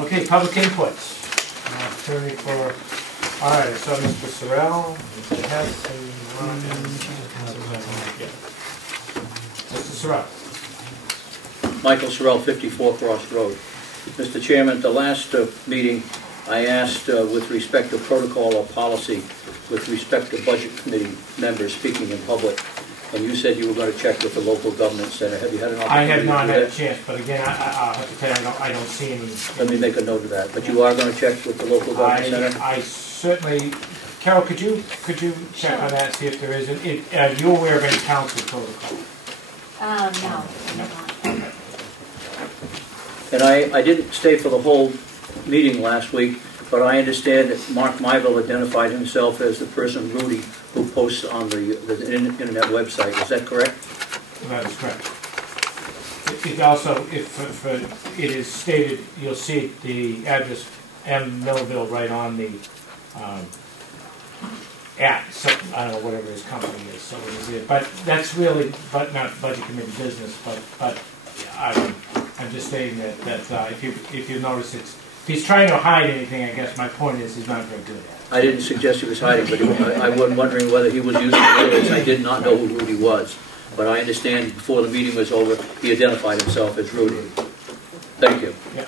Okay, public input. Attorney for, all right, so Mr. Sorrell, Mr. Hess, and Ron, and Mr. Sorrell. Michael Sorrell, 54 Cross Road. Mr. Chairman, at the last meeting, I asked with respect to protocol or policy, with respect to budget committee members speaking in public, and you said you were going to check with the local government center. Have you had an opportunity? I have not had a chance, but again, I'll have to tell you, I don't see any. Let me make a note of that. But you are going to check with the local government center? I certainly, Carol, could you check on that, see if there is, are you aware of any council protocol? No, I'm not. And I didn't stay for the whole meeting last week, but I understand that Mark Myville identified himself as the person, Rudy, who posts on the internet website. Is that correct? That is correct. It also, if it is stated, you'll see the address M. Millville right on the I don't know, whatever his company is, so it is it. But that's really, but not budget committee business, but I'm just stating that if you notice if he's trying to hide anything, I guess my point is he's not very good at it. I didn't suggest he was hiding, but I was wondering whether he was using alias. I did not know who Rudy was. But I understand before the meeting was over, he identified himself as Rudy. Thank you. Yeah.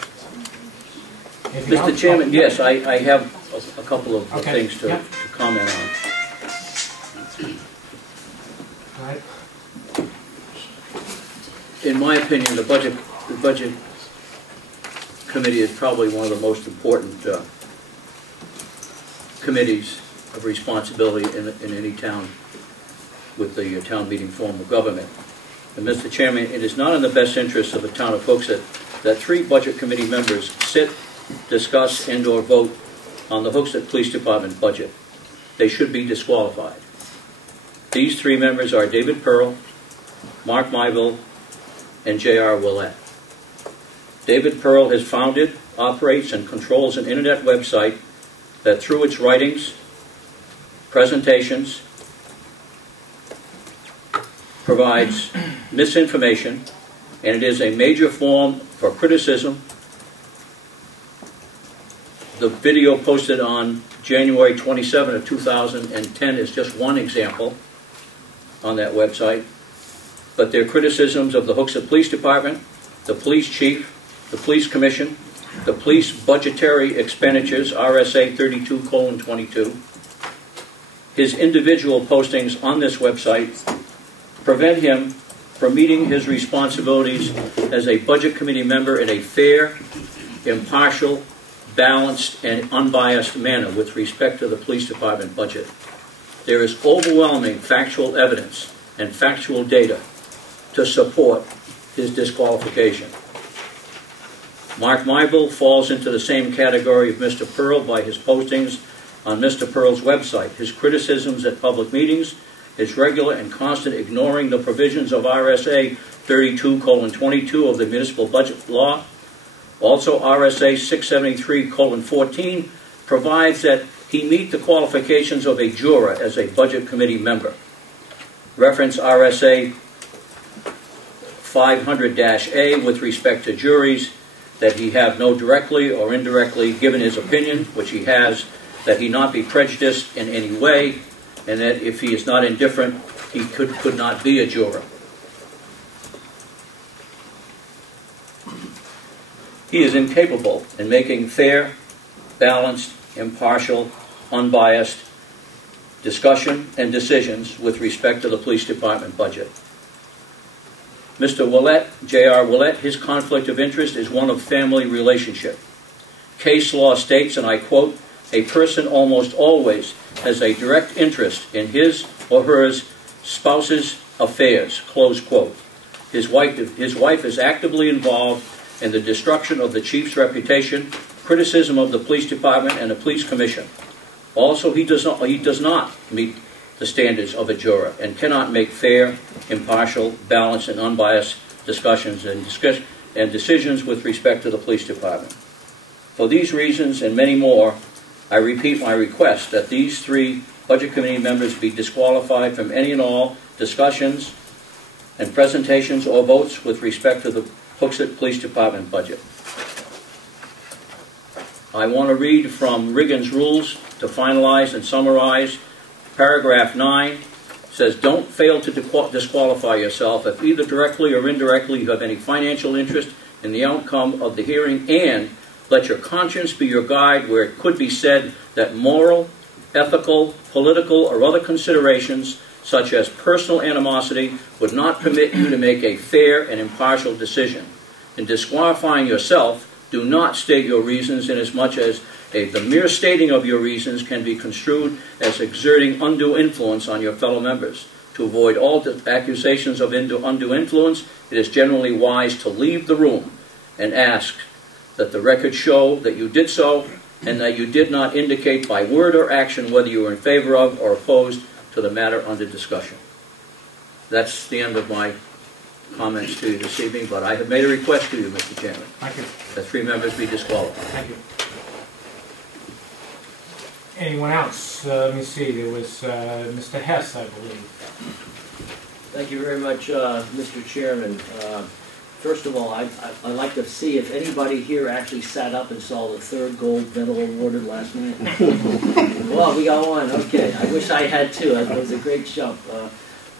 Mr. Chairman, yes, I have a couple of things to comment on. Go ahead. In my opinion, the budget committee is probably one of the most important committees of responsibility in any town with the town meeting form of government. And Mr. Chairman, it is not in the best interest of the town of Hooksett that 3 budget committee members sit, discuss, and/or vote on the Hooksett Police Department budget. They should be disqualified. These 3 members are David Pearl, Mark Myville, and J.R. Willett. David Pearl has founded, operates, and controls an internet website that through its writings, presentations, provides misinformation, and it is a major forum for criticism. The video posted on January 27 of 2010 is just one example on that website. But their criticisms of the Hooksett Police Department, the police chief, the police commission, the police budgetary expenditures, RSA 32:22, his individual postings on this website prevent him from meeting his responsibilities as a budget committee member in a fair, impartial, balanced, and unbiased manner with respect to the police department budget. There is overwhelming factual evidence and factual data to support his disqualification. Mark Myville falls into the same category of Mr. Pearl by his postings on Mr. Pearl's website, his criticisms at public meetings, his regular and constant ignoring the provisions of RSA 32:22 of the municipal budget law. Also, RSA 673:14 provides that he meet the qualifications of a juror as a budget committee member. Reference RSA 500-A with respect to juries, that he have no directly or indirectly given his opinion, which he has, that he not be prejudiced in any way, and that if he is not indifferent, he could not be a juror. He is incapable in making fair, balanced, impartial, unbiased discussion and decisions with respect to the police department budget. Mr. Willett, J.R. Willett, his conflict of interest is one of family relationship. Case law states, and I quote, "A person almost always has a direct interest in his or her spouse's affairs," close quote. His wife is actively involved in the destruction of the chief's reputation, criticism of the police department and the police commission. Also, he does not meet the standards of a juror and cannot make fair, impartial, balanced, and unbiased discussions and decisions with respect to the police department. For these reasons and many more, I repeat my request that these 3 Budget Committee members be disqualified from any and all discussions and presentations or votes with respect to the Hooksett Police Department budget. I want to read from Riggins Rules to finalize and summarize. Paragraph 9 says, don't fail to disqualify yourself if either directly or indirectly you have any financial interest in the outcome of the hearing, and let your conscience be your guide where it could be said that moral, ethical, political, or other considerations, such as personal animosity, would not permit you to make a fair and impartial decision. In disqualifying yourself, do not state your reasons, inasmuch as the mere stating of your reasons can be construed as exerting undue influence on your fellow members. To avoid all accusations of undue influence, it is generally wise to leave the room and ask that the record show that you did so, and that you did not indicate by word or action whether you were in favor of or opposed to the matter under discussion. That's the end of my comments to you this evening, but I have made a request to you, Mr. Chairman, Thank you. that 3 members be disqualified. Thank you. Anyone else? Let me see. There was Mr. Hess, I believe. Thank you very much, Mr. Chairman. First of all, I'd like to see if anybody here actually sat up and saw the 3rd gold medal awarded last night. Well, we got one. Okay. I wish I had too. It was a great jump.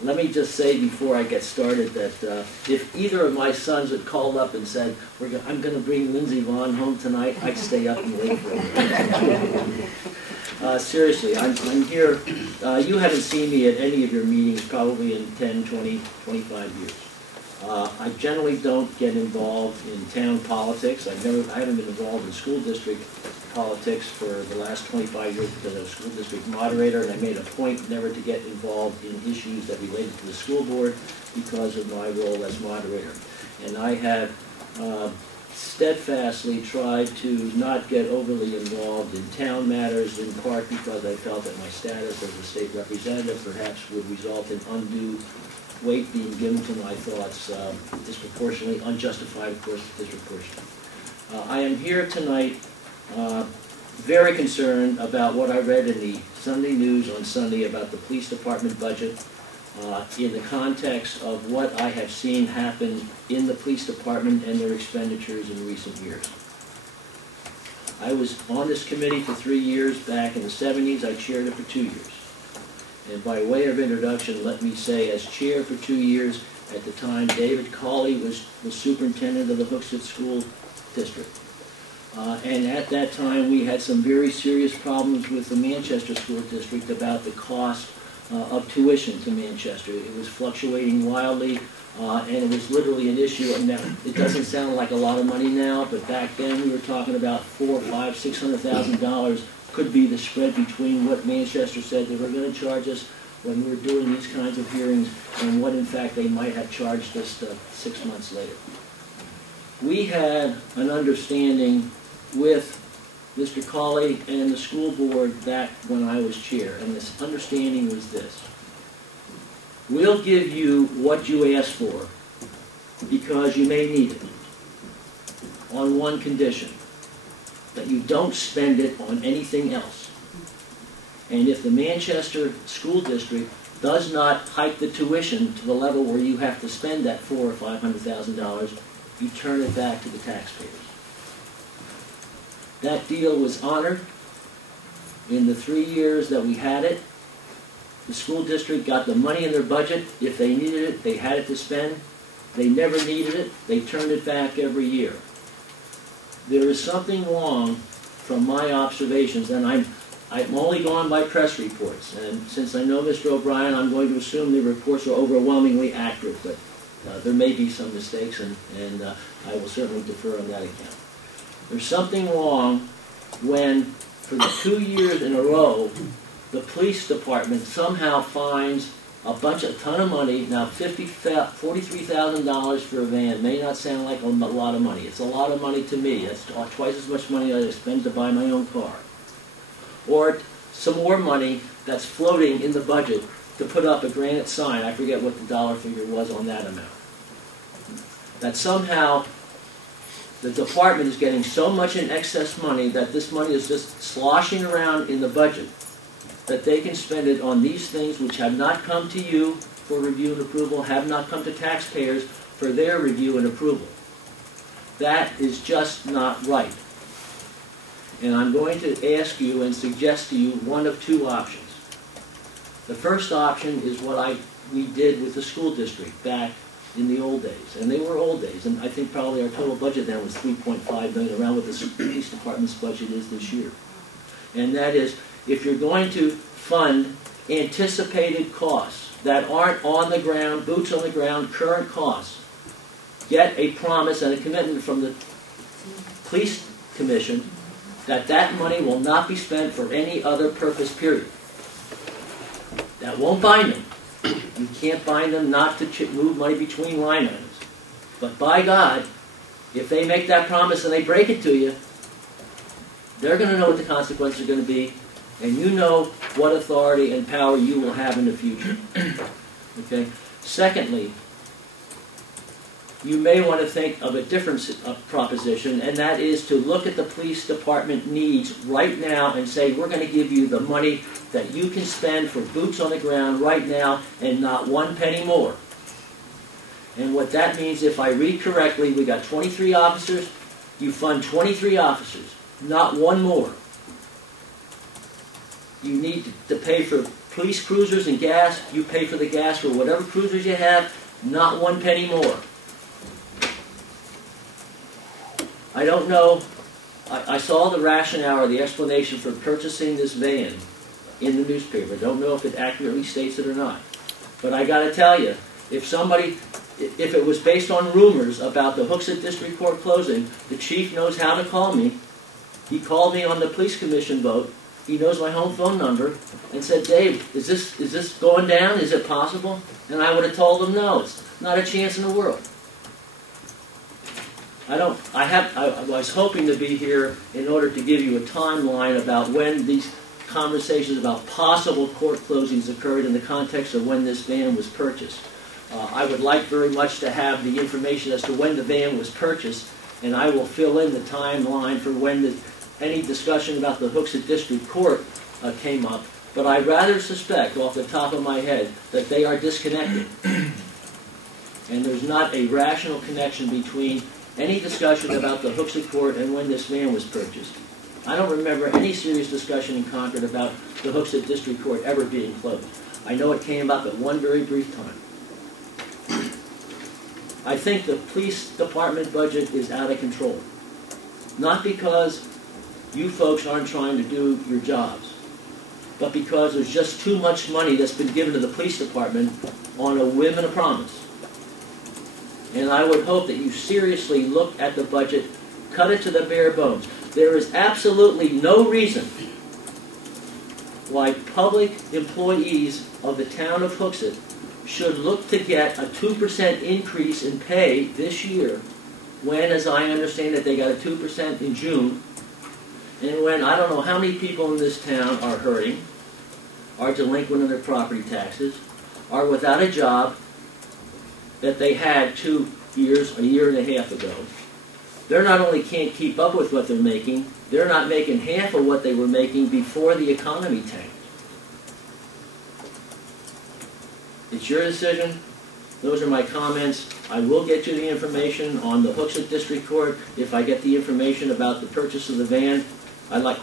Let me just say before I get started that if either of my sons had called up and said, I'm going to bring Lindsey Vonn home tonight, I'd stay up and wait for him. Seriously, I'm here. You haven't seen me at any of your meetings probably in 10, 20, 25 years. I generally don't get involved in town politics. I haven't been involved in school district politics for the last 25 years because I was a school district moderator, and I made a point never to get involved in issues that related to the school board because of my role as moderator. And I have steadfastly tried to not get overly involved in town matters, in part because I felt that my status as a state representative perhaps would result in undue weight being given to my thoughts, disproportionately, unjustified, of course, disproportionate. I am here tonight very concerned about what I read in the Sunday News on Sunday about the police department budget in the context of what I have seen happen in the police department and their expenditures in recent years. I was on this committee for 3 years back in the 70s. I chaired it for 2 years. And by way of introduction, let me say, as chair for 2 years, at the time, David Cawley was the superintendent of the Hooksett School District. And at that time, we had some very serious problems with the Manchester School District about the cost of tuition to Manchester. It was fluctuating wildly, and it was literally an issue. And now, it doesn't sound like a lot of money now, but back then we were talking about $400,000, $500,000, $600,000 could be the spread between what Manchester said they were going to charge us when we were doing these kinds of hearings and what in fact they might have charged us 6 months later. We had an understanding with Mr. Cawley and the school board back when I was chair, and this understanding was this: we'll give you what you ask for because you may need it, on one condition, that you don't spend it on anything else. And if the Manchester School District does not hike the tuition to the level where you have to spend that $400,000 or $500,000, you turn it back to the taxpayers. That deal was honored. In the 3 years that we had it, the school district got the money in their budget. If they needed it, they had it to spend. They never needed it. They turned it back every year. There is something wrong from my observations, and I'm only going by press reports. And since I know Mr. O'Brien, I'm going to assume the reports are overwhelmingly accurate, but there may be some mistakes, and I will certainly defer on that account. There's something wrong when, for the 2 years in a row, the police department somehow finds a ton of money. Now, $43,000 for a van may not sound like a lot of money. It's a lot of money to me. It's twice as much money as I spend to buy my own car. Or some more money that's floating in the budget to put up a granite sign. I forget what the dollar figure was on that amount. That somehow the department is getting so much in excess money that this money is just sloshing around in the budget, that they can spend it on these things which have not come to you for review and approval, have not come to taxpayers for their review and approval. That is just not right. And I'm going to ask you and suggest to you one of two options. The first option is what we did with the school district back in the old days. And they were old days, and I think probably our total budget then was $3.5 million, around what the police department's budget is this year. And that is, if you're going to fund anticipated costs that aren't on the ground, boots on the ground, current costs, get a promise and a commitment from the police commission that that money will not be spent for any other purpose, period. That won't bind them. You can't bind them not to move money between line items. But by God, if they make that promise and they break it to you, they're going to know what the consequences are going to be, and you know what authority and power you will have in the future. Okay? Secondly, you may want to think of a different proposition, and that is to look at the police department needs right now and say, we're going to give you the money that you can spend for boots on the ground right now and not one penny more. And what that means, if I read correctly, we got 23 officers, you fund 23 officers, not one more. You need to pay for police cruisers and gas, you pay for the gas for whatever cruisers you have, not one penny more. I don't know, I saw the rationale or the explanation for purchasing this van in the newspaper. I don't know if it accurately states it or not. But I got to tell you, if it was based on rumors about the Hooksett District Court closing, the chief knows how to call me. He called me on the police commission vote. He knows my home phone number and said, Dave, is this going down? Is it possible? And I would have told him, no, it's not a chance in the world. I was hoping to be here in order to give you a timeline about when these conversations about possible court closings occurred in the context of when this van was purchased. I would like very much to have the information as to when the van was purchased, and I will fill in the timeline for when any discussion about the Hooksett District Court came up. But I rather suspect, off the top of my head, that they are disconnected. And there's not a rational connection between any discussion about the Hooksett Court and when this van was purchased. I don't remember any serious discussion in Concord about the Hooksett District Court ever being closed. I know it came up at one very brief time. I think the police department budget is out of control. Not because you folks aren't trying to do your jobs, but because there's just too much money that's been given to the police department on a whim and a promise. And I would hope that you seriously look at the budget, cut it to the bare bones. There is absolutely no reason why public employees of the town of Hooksett should look to get a 2% increase in pay this year when, as I understand it, they got a 2% in June, and when I don't know how many people in this town are hurting, are delinquent in their property taxes, are without a job that they had 2 years, a year and a half ago. They're not only can't keep up with what they're making, they're not making half of what they were making before the economy tanked. It's your decision. Those are my comments. I will get you the information on the Hooksett District Court. If I get the information about the purchase of the van,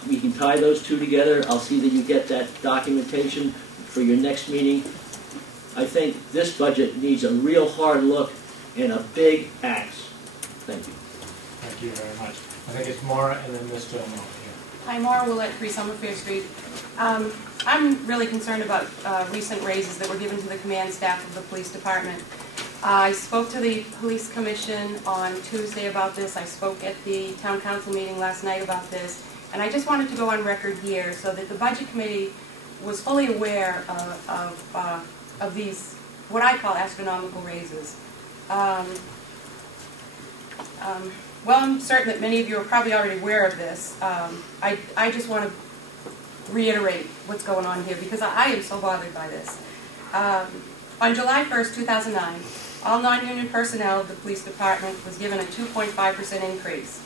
we can tie those two together. I'll see that you get that documentation for your next meeting. I think this budget needs a real hard look and a big axe. Thank you. Thank you very much. I think it's Maura and then Mr. O'Malley. Hi, Maura Willett, 3 Summerfair Street. I'm really concerned about recent raises that were given to the command staff of the police department. I spoke to the police commission on Tuesday about this. I spoke at the town council meeting last night about this. And I just wanted to go on record here so that the budget committee was fully aware of these, what I call astronomical raises. Well, I'm certain that many of you are probably already aware of this. I just want to reiterate what's going on here because I am so bothered by this. On July 1st, 2009, all non-union personnel of the police department was given a 2.5% increase,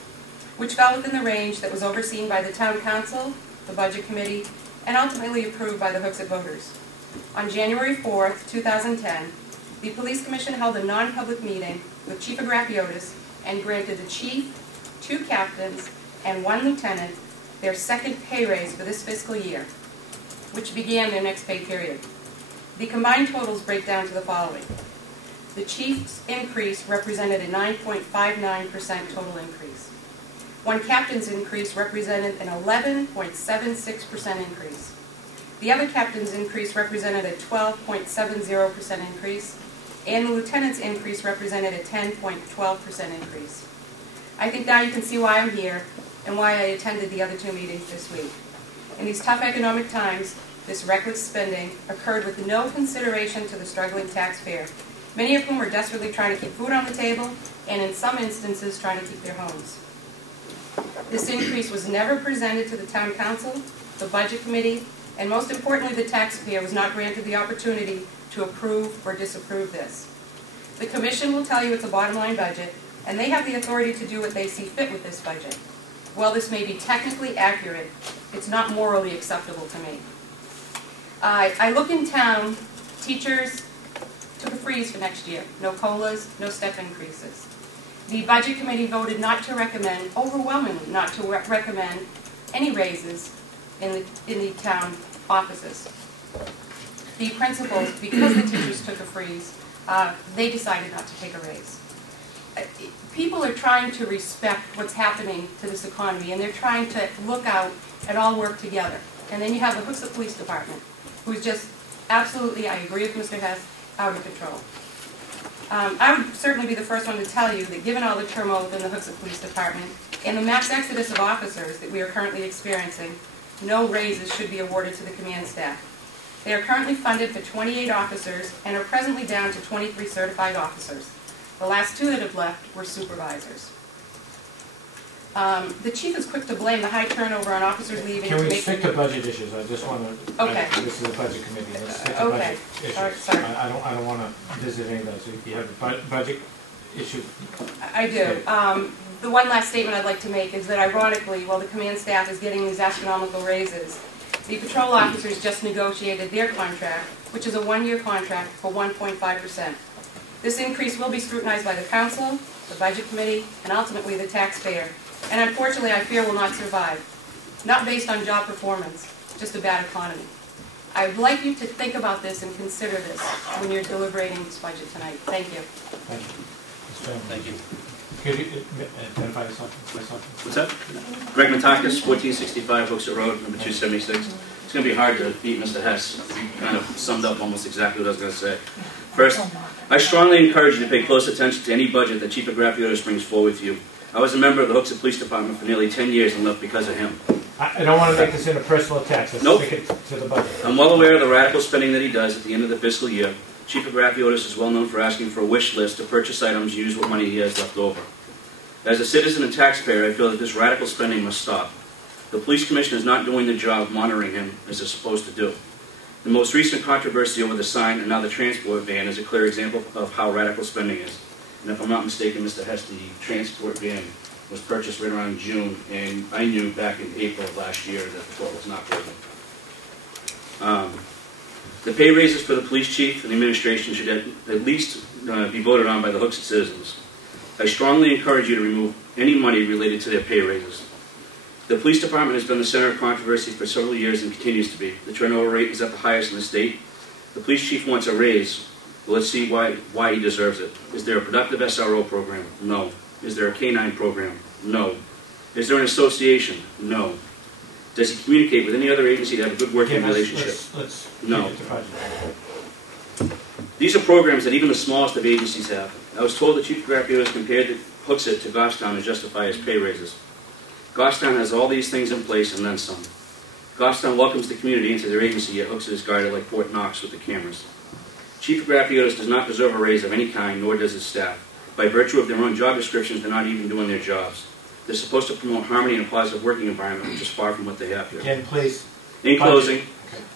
which fell within the range that was overseen by the town council, the budget committee, and ultimately approved by the Hooksett voters. On January 4th, 2010, the police commission held a non-public meeting with Chief Agrapiotis and granted the chief, 2 captains, and 1 lieutenant their second pay raise for this fiscal year, which began their next pay period. The combined totals break down to the following. The chief's increase represented a 9.59% total increase. One captain's increase represented an 11.76% increase. The other captain's increase represented a 12.70% increase, and the lieutenant's increase represented a 10.12% increase. I think now you can see why I'm here and why I attended the other two meetings this week. In these tough economic times, this reckless spending occurred with no consideration to the struggling taxpayer, many of whom are desperately trying to keep food on the table and in some instances trying to keep their homes. This increase was never presented to the town council, the budget committee, and most importantly, the taxpayer was not granted the opportunity to approve or disapprove this. The commission will tell you it's a bottom line budget, and they have the authority to do what they see fit with this budget. While this may be technically accurate, it's not morally acceptable to me. I look in town, teachers took a freeze for next year. No COLAs, no step increases. The budget committee voted not to recommend, overwhelmingly not to recommend any raises in the town offices. The principals, because the teachers took a freeze, they decided not to take a raise. People are trying to respect what's happening to this economy, and they're trying to look out and all work together. And then you have the Hooksett Police Department, who's just absolutely, I agree with Mr. Hess, out of control. I would certainly be the first one to tell you that given all the turmoil within the Hooksett Police Department and the mass exodus of officers that we are currently experiencing, no raises should be awarded to the command staff. They are currently funded for 28 officers and are presently down to 23 certified officers. The last two that have left were supervisors. The chief is quick to blame the high turnover on officers leaving. Can we stick to budget issues? I just want to. Okay. This is a budget committee. Let's stick to Okay. budget issues. All right, sorry. I don't want to visit any of those. If you have a budget issue. I do. The one last statement I'd like to make is that ironically, while the command staff is getting these astronomical raises, the patrol officers just negotiated their contract, which is a one-year contract for 1.5%. This increase will be scrutinized by the council, the budget committee, and ultimately the taxpayer. And unfortunately, I fear will not survive. Not based on job performance, just a bad economy. I would like you to think about this and consider this when you're deliberating this budget tonight. Thank you. Thank you. Mr. Chairman. Thank you. Could you identify yourself? What's that? Greg Matakis, 1465 Hooksett Road, number 276. It's going to be hard to beat Mr. Hess. He kind of summed up almost exactly what I was going to say. First, I strongly encourage you to pay close attention to any budget that Chief Agrapiotis brings forward to you. I was a member of the Hooksett Police Department for nearly 10 years and left because of him. I don't want to make this into personal attacks. Let's Nope. stick it to the budget. I'm well aware of the radical spending that he does at the end of the fiscal year. Chief Agrapiotis is well known for asking for a wish list to purchase items used what money he has left over. As a citizen and taxpayer, I feel that this radical spending must stop. The police commission is not doing the job monitoring him as they're supposed to do. The most recent controversy over the sign and now the transport van is a clear example of how radical spending is. And if I'm not mistaken, Mr. Hess, the transport van was purchased right around June, and I knew back in April of last year that the court was not working. The pay raises for the police chief and the administration should at least be voted on by the Hooksett citizens. I strongly encourage you to remove any money related to their pay raises. The police department has been the center of controversy for several years and continues to be. The turnover rate is at the highest in the state. The police chief wants a raise. Well, let's see why he deserves it. Is there a productive SRO program? No. Is there a K-9 program? No. Is there an association? No. Does he communicate with any other agency to have a good working relationship? Let's No. keep it to budget. These are programs that even the smallest of agencies have. I was told that Chief Agrapiotis compared Hooksett to Goffstown to justify his pay raises. Goffstown has all these things in place and then some. Goffstown welcomes the community into their agency, yet Hooksett is guarded like Fort Knox with the cameras. Chief Agrapiotis does not deserve a raise of any kind, nor does his staff. By virtue of their own job descriptions, they're not even doing their jobs. They're supposed to promote harmony and a positive working environment, which is far from what they have here. Again, please. In closing, Okay.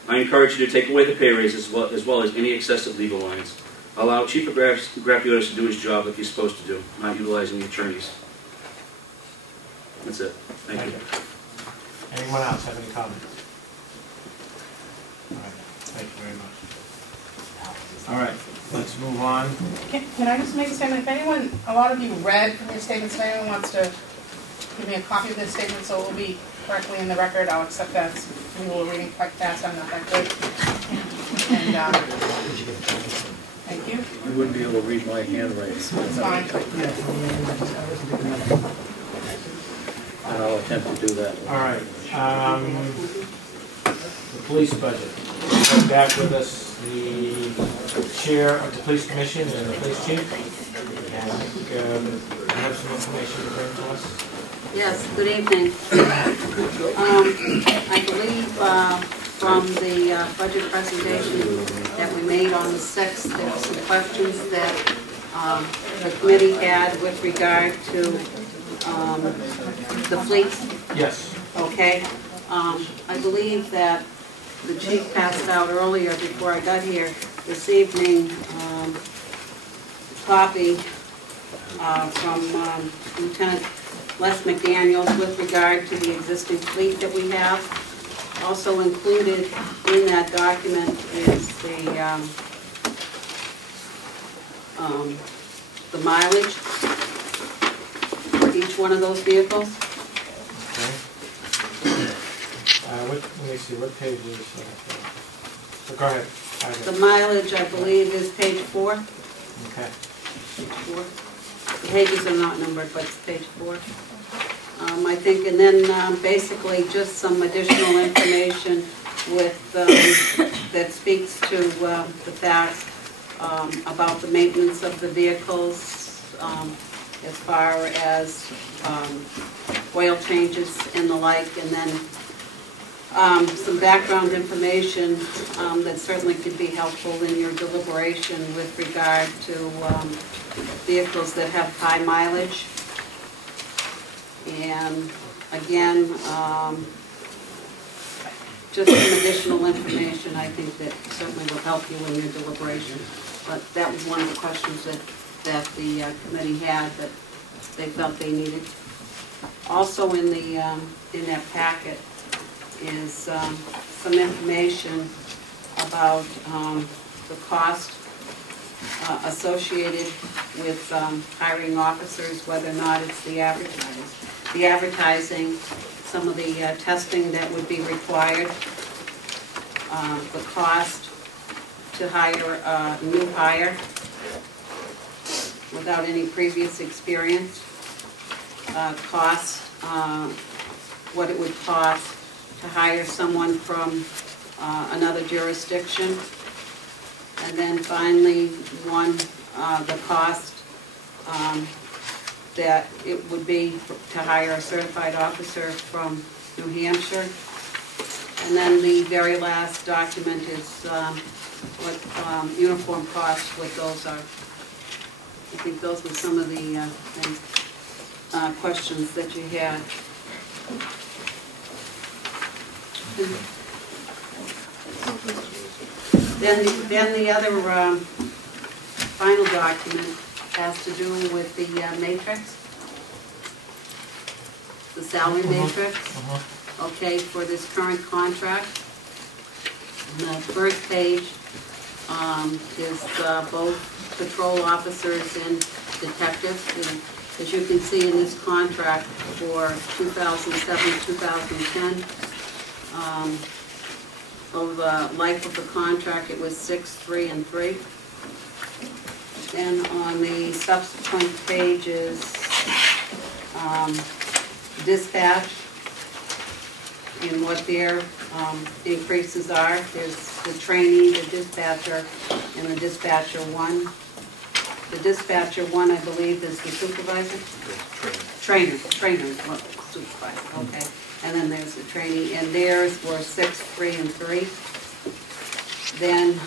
I encourage you to take away the pay raises as well as any excessive legal lines. Allow Chief Agrapiotis to do his job like he's supposed to do, not utilizing the attorneys. That's it. Thank you. Anyone else have any comments? All right. Thank you very much. All right. Let's move on. Can I just make a statement? If anyone, a lot of you read from your statements, if anyone wants to give me a copy of this statement so it will be correctly in the record, I'll accept that. We were reading quite fast, I'm not that good. And, thank you. You wouldn't be able to read my handwriting. It's fine. And I'll attempt to do that. All right, the police budget. We have back with us the chair of the police commission and the police chief. And I think you have some information to bring to us. Yes, good evening. I believe from the budget presentation that we made on the 6th, there were some questions that the committee had with regard to the fleet. Yes. Okay. I believe that the chief passed out earlier before I got here this evening a copy from Lieutenant Les McDaniels with regard to the existing fleet that we have. Also included in that document is the mileage for each one of those vehicles. Okay. Let me see, what page is that? So go ahead. The mileage, I believe, is page 4. Okay. Page 4. The pages are not numbered, but it's page 4. I think, and then basically just some additional information with that speaks to the fact about the maintenance of the vehicles, as far as oil changes and the like, and then some background information that certainly could be helpful in your deliberation with regard to vehicles that have high mileage. And again, just some additional information I think that certainly will help you in your deliberation. But that was one of the questions that the committee had that they felt they needed. Also in that packet is some information about the cost associated with hiring officers, whether or not it's the advertising, some of the testing that would be required, the cost to hire a new hire without any previous experience, what it would cost to hire someone from another jurisdiction, and then finally the cost that it would be to hire a certified officer from New Hampshire. And then the very last document is what uniform costs, what those are. I think those were some of the questions that you had. Then the other final document has to do with the matrix, the salary matrix, okay, for this current contract. And the first page is both patrol officers and detectives. And as you can see in this contract for 2007-2010, over the life of the contract, it was 6, 3, and 3. Then on the subsequent pages, dispatch and what their increases are. There's the trainee, the dispatcher, and the dispatcher 1. The dispatcher 1, I believe, is the supervisor? Trainer, well, supervisor, okay. And then there's the trainee, and theirs were 6, 3, and 3. Then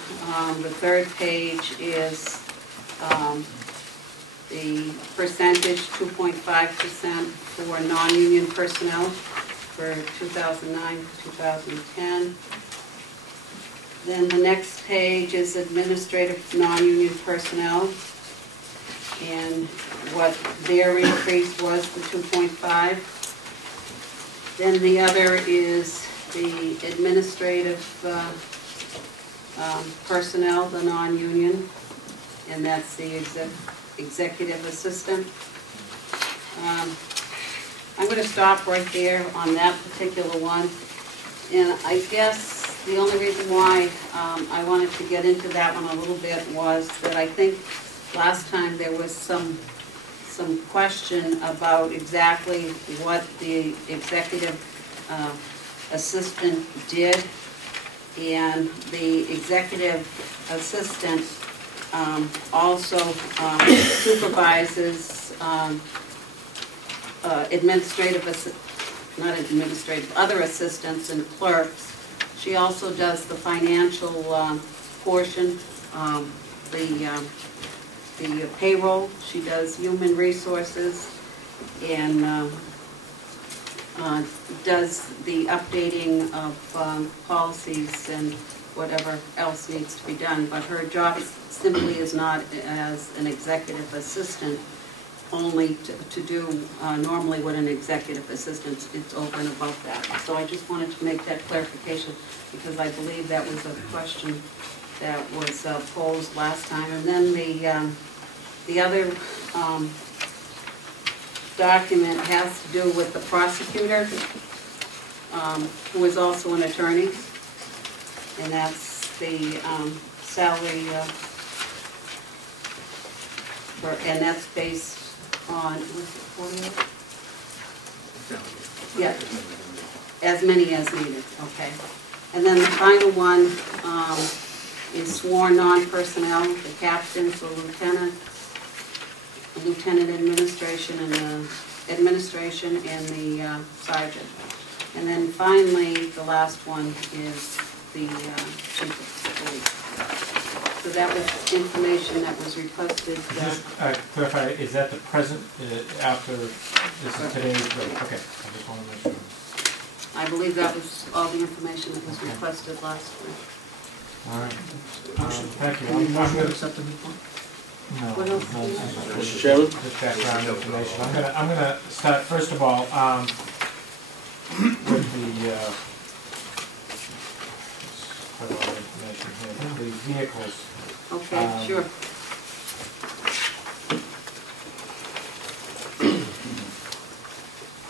the third page is the percentage, 2.5% for non-union personnel for 2009-2010. Then the next page is administrative non-union personnel and what their increase was for 2.5. Then the other is the administrative personnel, the non-union, and that's the executive assistant. I'm going to stop right there on that particular one. And I guess the only reason why I wanted to get into that one a little bit was that I think last time there was some question about exactly what the executive assistant did. And the executive assistant also supervises other assistants and clerks. She also does the financial portion, the payroll. She does human resources and does the updating of policies and whatever else needs to be done. But her job simply is not as an executive assistant, only to do normally what an executive assistant is over and above that. So I just wanted to make that clarification because I believe that was a question that was posed last time. And then the other document has to do with the prosecutor, who is also an attorney, and that's the salary, and that's based on, was it 48? Yeah, as many as needed, okay. And then the final one is sworn non-personnel, the captain, so lieutenant, the lieutenant administration, and the sergeant. And then finally, the last one is the chief of police. So that was information that was requested. Just clarify, is that the present after this is today's vote? Okay, I just want to make sure. I believe that was all the information that was requested last week. All right. Thank you. I'm going to accept the report. No. What else? Mr. Chairman? Just background information. I'm gonna start first of all with the information here. The vehicles. Okay, sure.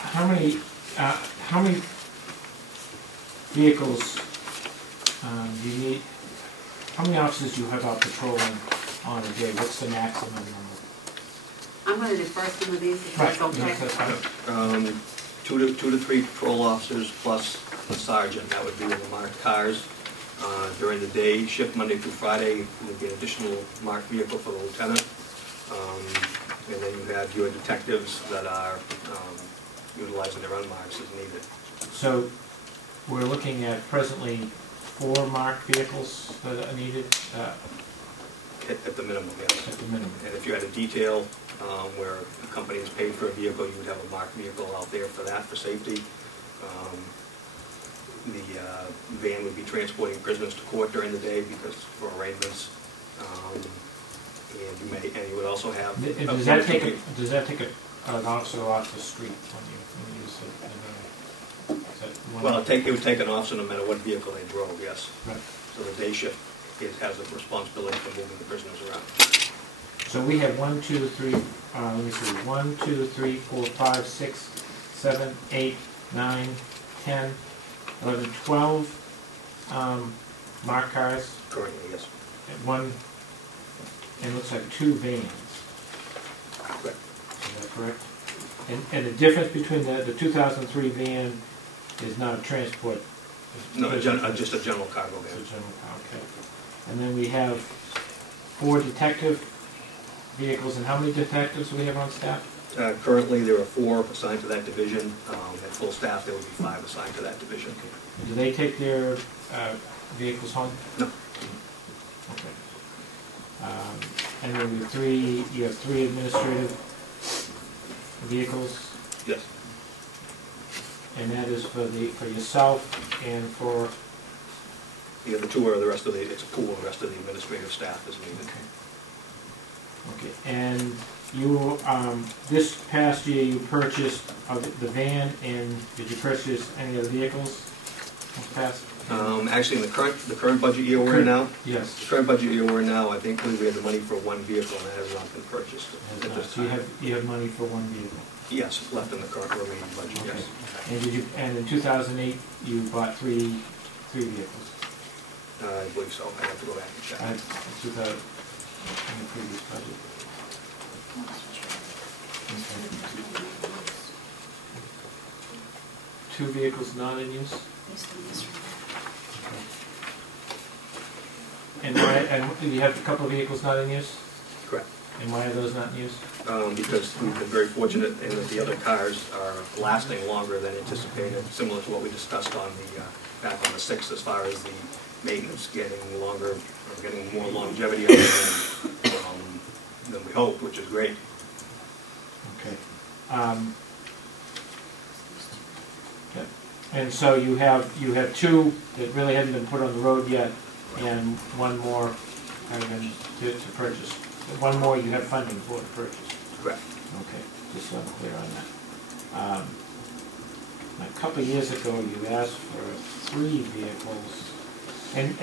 How many vehicles do you need? How many officers do you have out patrolling on a day? What's the maximum number? I'm going to defer some of these if that's okay. Yes, that's fine. 2 to 3 patrol officers plus a sergeant. That would be in the marked cars. During the day shift, Monday through Friday, would be an additional marked vehicle for the lieutenant. And then you have your detectives that are utilizing their own marks as needed. So we're looking at presently 4 marked vehicles that are needed At the minimum, yes. at the minimum. And if you had a detail where a company has paid for a vehicle, you would have a marked vehicle out there for that, for safety. The van would be transporting prisoners to court during the day because for arraignments. And you would also have. Does that take an officer off the street when you use it? Well, it would take an officer no matter what vehicle they drove, yes. Right. So the day shift has the responsibility for moving the prisoners around. So we have 1, 2, 3, let me see, 1, 2, 3, 4, 5, 6, 7, 8, 9, 10, 11, 12 marked cars. Currently, yes. And it looks like 2 vans. Correct. Is that correct? And the difference between the 2003 van is not a transport? No, just a general cargo It's a van. general car, okay. And then we have 4 detective vehicles, and how many detectives do we have on staff? Currently, there are 4 assigned to that division. At full staff, there would be 5 assigned to that division. Do they take their vehicles home? No. Okay. And then you have 3 administrative vehicles, Yes. and that is for yourself and for. The other 2 are the rest of it's a pool, the rest of the administrative staff is needed. Okay. And you this past year you purchased the van, and did you purchase any other vehicles this past? Actually, in the current budget year we're in now, Yes. the current budget year we're in now, I think we have the money for 1 vehicle, and that has not been purchased at this So time. you have money for 1 vehicle. Yes, left in the current remaining budget, Okay. yes. And in 2008, you bought three vehicles? I believe so. I have to go back and check. I took that in the previous budget. Okay. 2 vehicles not in use? Okay. And you have a couple of vehicles not in use? Correct. And why are those not in use? Because we've been very fortunate in that the other cars are lasting longer than anticipated, similar to what we discussed on the, back on the 6th, as far as the maintenance getting longer, or getting more longevity out of them than we hoped, which is great. Okay. Yeah. And so you have 2 that really haven't been put on the road yet, and 1 more to purchase. 1 more you have funding for to purchase. Correct. Okay, just so I'm clear on that. A couple of years ago, you asked for 3 vehicles, and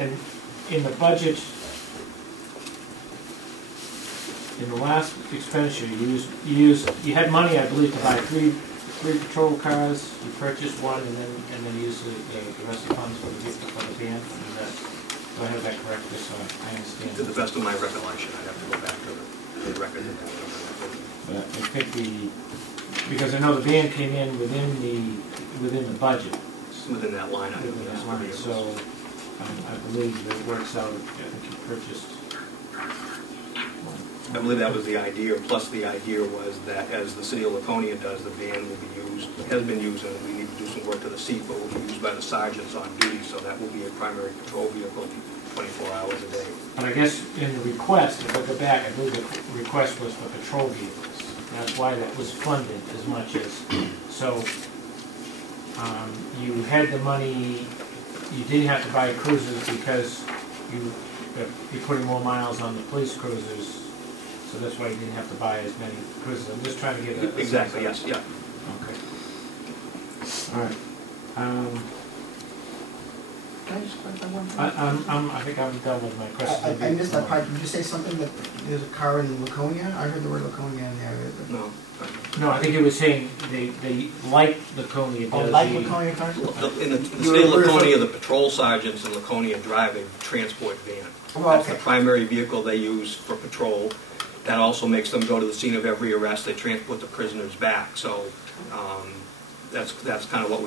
in the budget, in the last expenditure, you had money, I believe, to buy 3 patrol cars. You purchased 1, and then used the rest of the funds for the van. Do I have that correct? Just so I understand. To the best of my recollection, I'd have to go back to the record. But I think because I know the van came in within the budget. Within that line item, Within yes. that line, so I believe it works out. I think you purchased 1. I believe that was the idea, plus the idea was that as the city of Laconia does, the van will be used, has been used, and we need to do some work to the seat, but will be used by the sergeants on duty, so that will be a primary patrol vehicle 24 hours a day. But I guess in the request, if I go back, I believe the request was for patrol vehicles. That's why that was funded as much as, so you had the money, you didn't have to buy cruisers because you're putting more miles on the police cruisers, so that's why you didn't have to buy as many cruisers. I'm just trying to get a Exactly, sense of yes, it. yeah. Okay. All right. Can I just clarify one thing? I think I'm done with my questions. I missed that part. Did you say something that there's a car in Laconia? I heard the word Laconia in there. No. No, I think it was saying they like Laconia. Oh, does like the- Laconia cars? In the state of Laconia, the patrol sergeants in Laconia drive a transport van. Oh, That's the okay. primary vehicle they use for patrol. That also makes them go to the scene of every arrest. They transport the prisoners back. So that's kind of what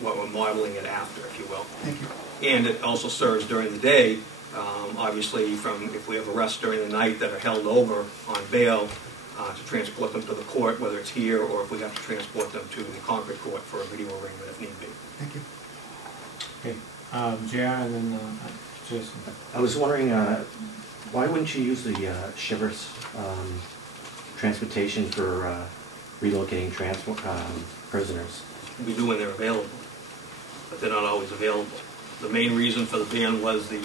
we're modeling it after, if you will. Thank you. And it also serves during the day, obviously, if we have arrests during the night that are held over on bail, to transport them to the court, whether it's here or if we have to transport them to the Concord court for a video arraignment if need be. Thank you. Okay, JR and then Jason. I was wondering, why wouldn't you use the Shivers transportation for relocating prisoners? We do when they're available, but they're not always available. The main reason for the van was the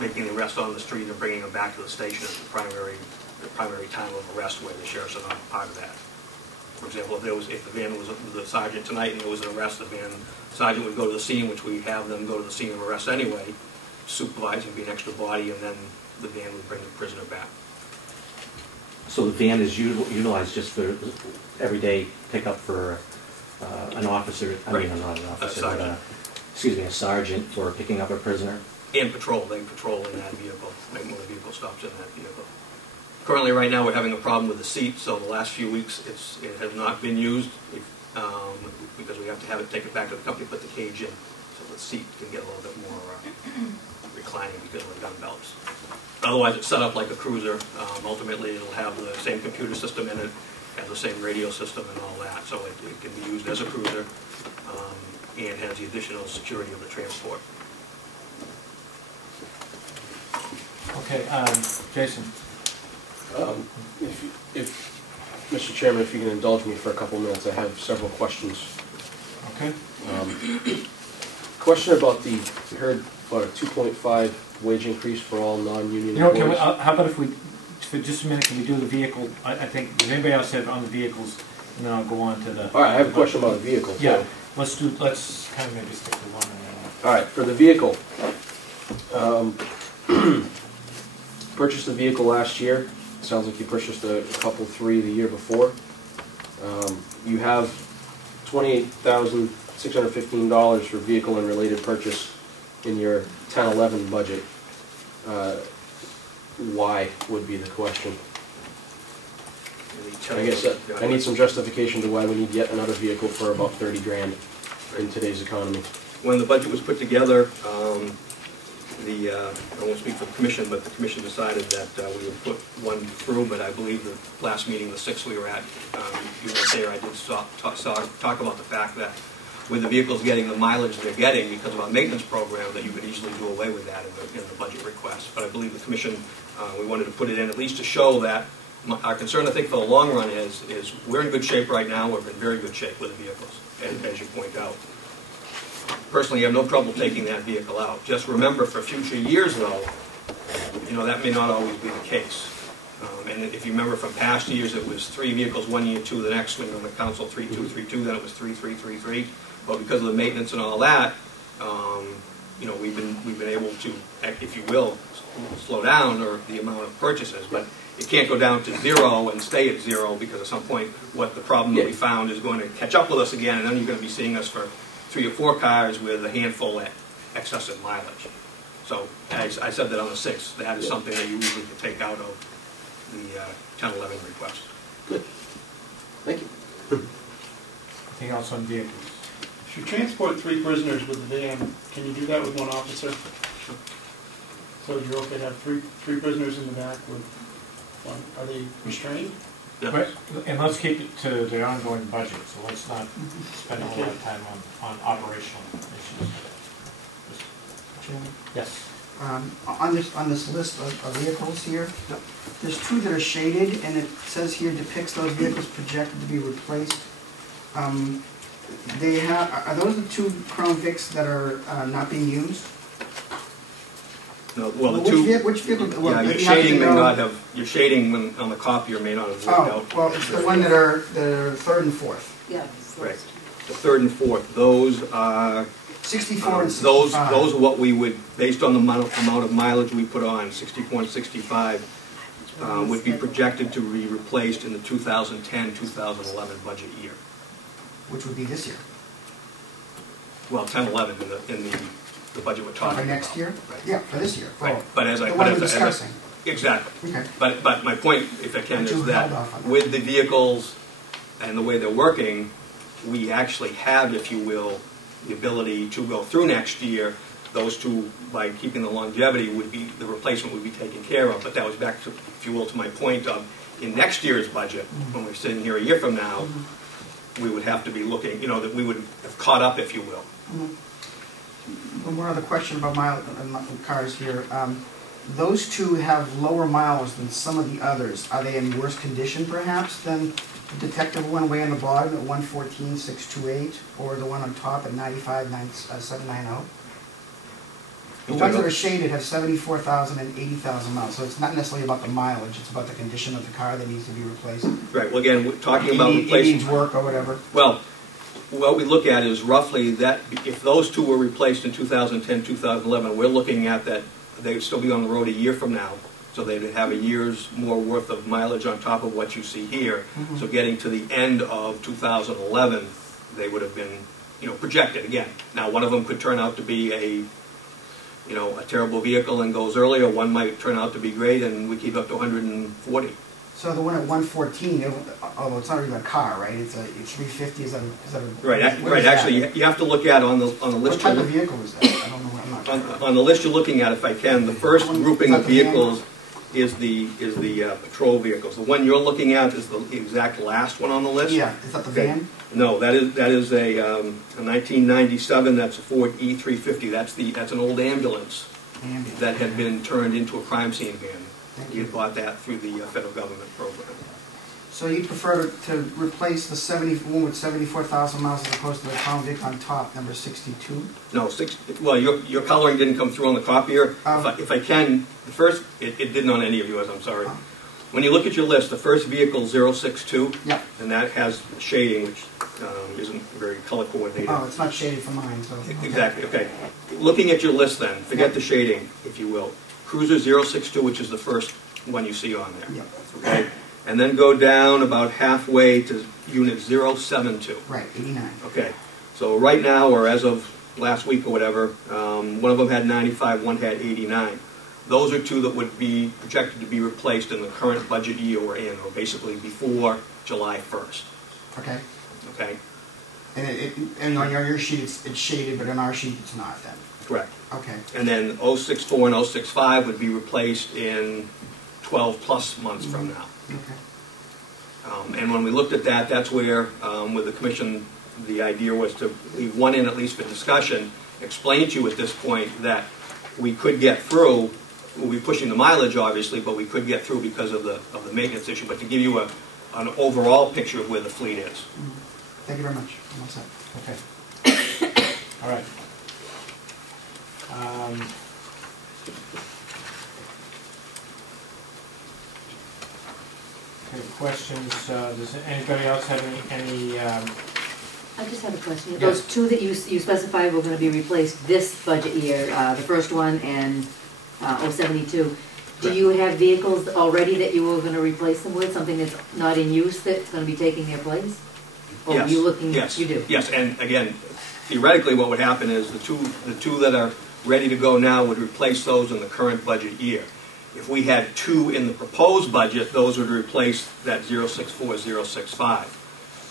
making the arrest on the street and bringing them back to the station as the primary time of arrest, where the sheriffs are not part of that. For example, if the van was with the sergeant tonight and there was an arrest, the sergeant would go to the scene, which we have them go to the scene of arrest anyway, supervise and be an extra body, and then the van would bring the prisoner back. So the van is utilized just for everyday pickup for an officer, Right. not an officer, sergeant. a sergeant for picking up a prisoner? And patrol, they patrol in that vehicle, make when the vehicle stops in that vehicle. Currently, right now, we're having a problem with the seat, so the last few weeks, it has not been used, because we have to have it taken back to the company, put the cage in, so the seat can get a little bit more reclining because of the gun belts. Otherwise, it's set up like a cruiser. Ultimately, it'll have the same computer system in it, has the same radio system and all that, so it can be used as a cruiser, and has the additional security of the transport. Okay, Jason. If Mr. Chairman, if you can indulge me for a couple minutes, I have several questions. Okay. Question about we heard about a 2.5 wage increase for all non-union You know, employees. how about if we, for just a minute, can we do the vehicle? I think, does anybody else have on the vehicles? And then I'll go on to the. All right, I have a question about the vehicle. Yeah, let's kind of maybe stick to one and then. All right, for the vehicle. Purchased the vehicle last year. Sounds like you purchased a couple, 3 the year before. You have $28,615 for vehicle and related purchase in your 10-11 budget. Why would be the question. I guess I need some justification to why we need yet another vehicle for about 30 grand in today's economy. When the budget was put together, I won't speak for the commission, but the commission decided that we would put one through, but I believe the last meeting, the 6th we were at, you weren't there, I did talk about the fact that with the vehicles getting the mileage they're getting because of our maintenance program, that you could easily do away with that in the budget request. But I believe the commission, we wanted to put it in at least to show that our concern, I think, for the long run is we're in good shape right now. We're in very good shape with the vehicles, as you point out. Personally, I have no trouble taking that vehicle out. Just remember, for future years, though, that may not always be the case. And if you remember from past years, it was 3 vehicles one year, 2 the next, when you're on the council, 3, 2, 3, 2, then it was 3, 3, 3, 3. But because of the maintenance and all that, we've been able to, if you will, slow down or the amount of purchases. But it can't go down to 0 and stay at 0, because at some point, what the problem that we found is going to catch up with us again, and then you're going to be seeing us for 3 or 4 cars with a handful at excessive mileage. So as I said that on the 6th, that is something that you usually could take out of the 10-11 request. Good. Thank you. Anything else on vehicles? If you transport 3 prisoners with the van, can you do that with 1 officer? So you're okay to have three prisoners in the back with 1? Are they restrained? Yeah. But, and let's keep it to the ongoing budget, so let's not spend a whole lot of time on operational issues. Chairman? Yes. On this list of vehicles here, there's 2 that are shaded, and it says here depicts those vehicles projected to be replaced. Are those the 2 Crown Vics that are not being used? No, well, the which 2. Which vehicle? Well, Your shading may not have. Your shading on the copier may not have worked out. Well, it's the one that are the 3rd and 4th. Yeah. Right. The 3rd and 4th. Those are 64 and 65. Those are what we would, based on the amount of mileage we put on, 64 and 65, would be projected to be replaced in the 2010-2011 budget year. Which would be this year. Well, 10-11 in the budget we're talking about. For next year? Right. Yeah, for this year. Right. But as I the one we're discussing. Exactly. Okay. But my point, if I can, is that that. with the vehicles and the way they're working, we actually have, if you will, the ability to go through next year. Those 2, by keeping the longevity, the replacement would be taken care of. But that was back to, if you will, to my point of in next year's budget, when we're sitting here a year from now, we would have to be looking, that we would have caught up, if you will. One more other question about cars here. Those 2 have lower miles than some of the others. Are they in worse condition, perhaps, than the detective one way on the bottom at 114,628, or the one on top at 95,790? The ones that are shaded have 74,000 and 80,000 miles, so it's not necessarily about the mileage, it's about the condition of the car that needs to be replaced. Right, well again, we're talking about replacement. It needs work or whatever. Well, what we look at is roughly that, if those 2 were replaced in 2010, 2011, we're looking at that they would still be on the road a year from now, so they would have a year's more worth of mileage on top of what you see here. So getting to the end of 2011, they would have been, projected again. Now, one of them could turn out to be a terrible vehicle and goes earlier. One might turn out to be great, and we keep up to 140. So the one at 114, although it's not even a car, right? It's 350. Is that a right? Right. Actually, you have to look at on the list. What type of vehicle is that? I don't know. I'm not on the list you're looking at, if I can, the first grouping of vehicles is the patrol vehicles. The one you're looking at is the exact last one on the list. Yeah. Is that the van? No, that is a 1997. That's a Ford E350. That's an old ambulance that had been turned into a crime scene van. You had bought that through the federal government program. So you prefer to replace the one with 74,000 miles as opposed to the Crown Vic on top, number 62? No, well, your coloring didn't come through on the copier. If I can, the first, it didn't on any of yours, I'm sorry. When you look at your list, the first vehicle, 062, yeah, and that has shading, which isn't very color coordinated. Oh, it's not shaded for mine, so. Okay. Exactly, okay. Looking at your list then, forget the shading, if you will. Cruiser 062, which is the first one you see on there. Yeah. Okay? and then go down about halfway to unit 072. Right, 89. Okay, so right now, or as of last week or whatever, one of them had 95, one had 89. Those are two that would be projected to be replaced in the current budget year we're in, or basically before July 1st. Okay. Okay? And on your sheet it's shaded, but on our sheet it's not then. Correct. Okay. And then 064 and 065 would be replaced in 12 plus months from now. Okay. And when we looked at that, that's where, with the commission, the idea was to leave one in at least for discussion, explain to you at this point that we could get through. We'll be pushing the mileage, obviously, but we could get through because of the maintenance issue. But to give you an overall picture of where the fleet is. Thank you very much. I'm all set. Okay. All right. Okay, questions? Does anybody else have any I just have a question. Yes. Those two that you specified were going to be replaced this budget year, the first one and 072, do you have vehicles already that you were going to replace them with, something that's not in use that's going to be taking their place? Or Yes. you looking? Yes. You do? Yes, and again, theoretically what would happen is the two that are ready to go now would replace those in the current budget year. If we had two in the proposed budget, those would replace that 064, 065.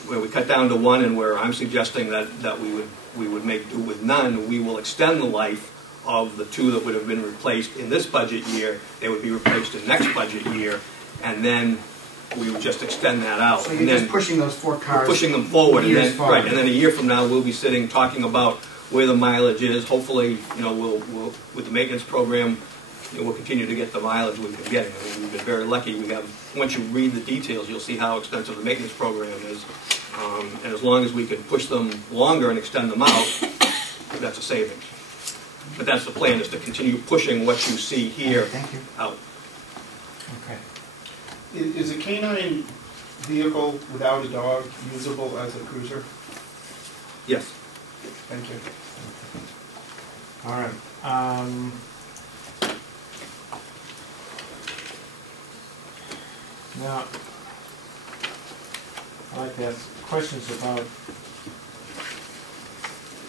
Where we cut down to one and where I'm suggesting that we would make do with none, we will extend the life of the two that would have been replaced in this budget year. They would be replaced in next budget year, and then we would just extend that out. So And you're then just pushing those four cars. pushing them forward, and years then forward. right, and then a year from now we'll be sitting talking about where the mileage is. Hopefully, we'll with the maintenance program, we'll continue to get the mileage we've been getting. I mean, we've been very lucky. We have. Once you read the details, you'll see how extensive the maintenance program is, and as long as we can push them longer and extend them out, that's a savings. But that's the plan: is to continue pushing what you see here Thank you. out. Okay. Is a canine vehicle without a dog usable as a cruiser? Yes. Thank you. All right. Now, I'd like to ask questions about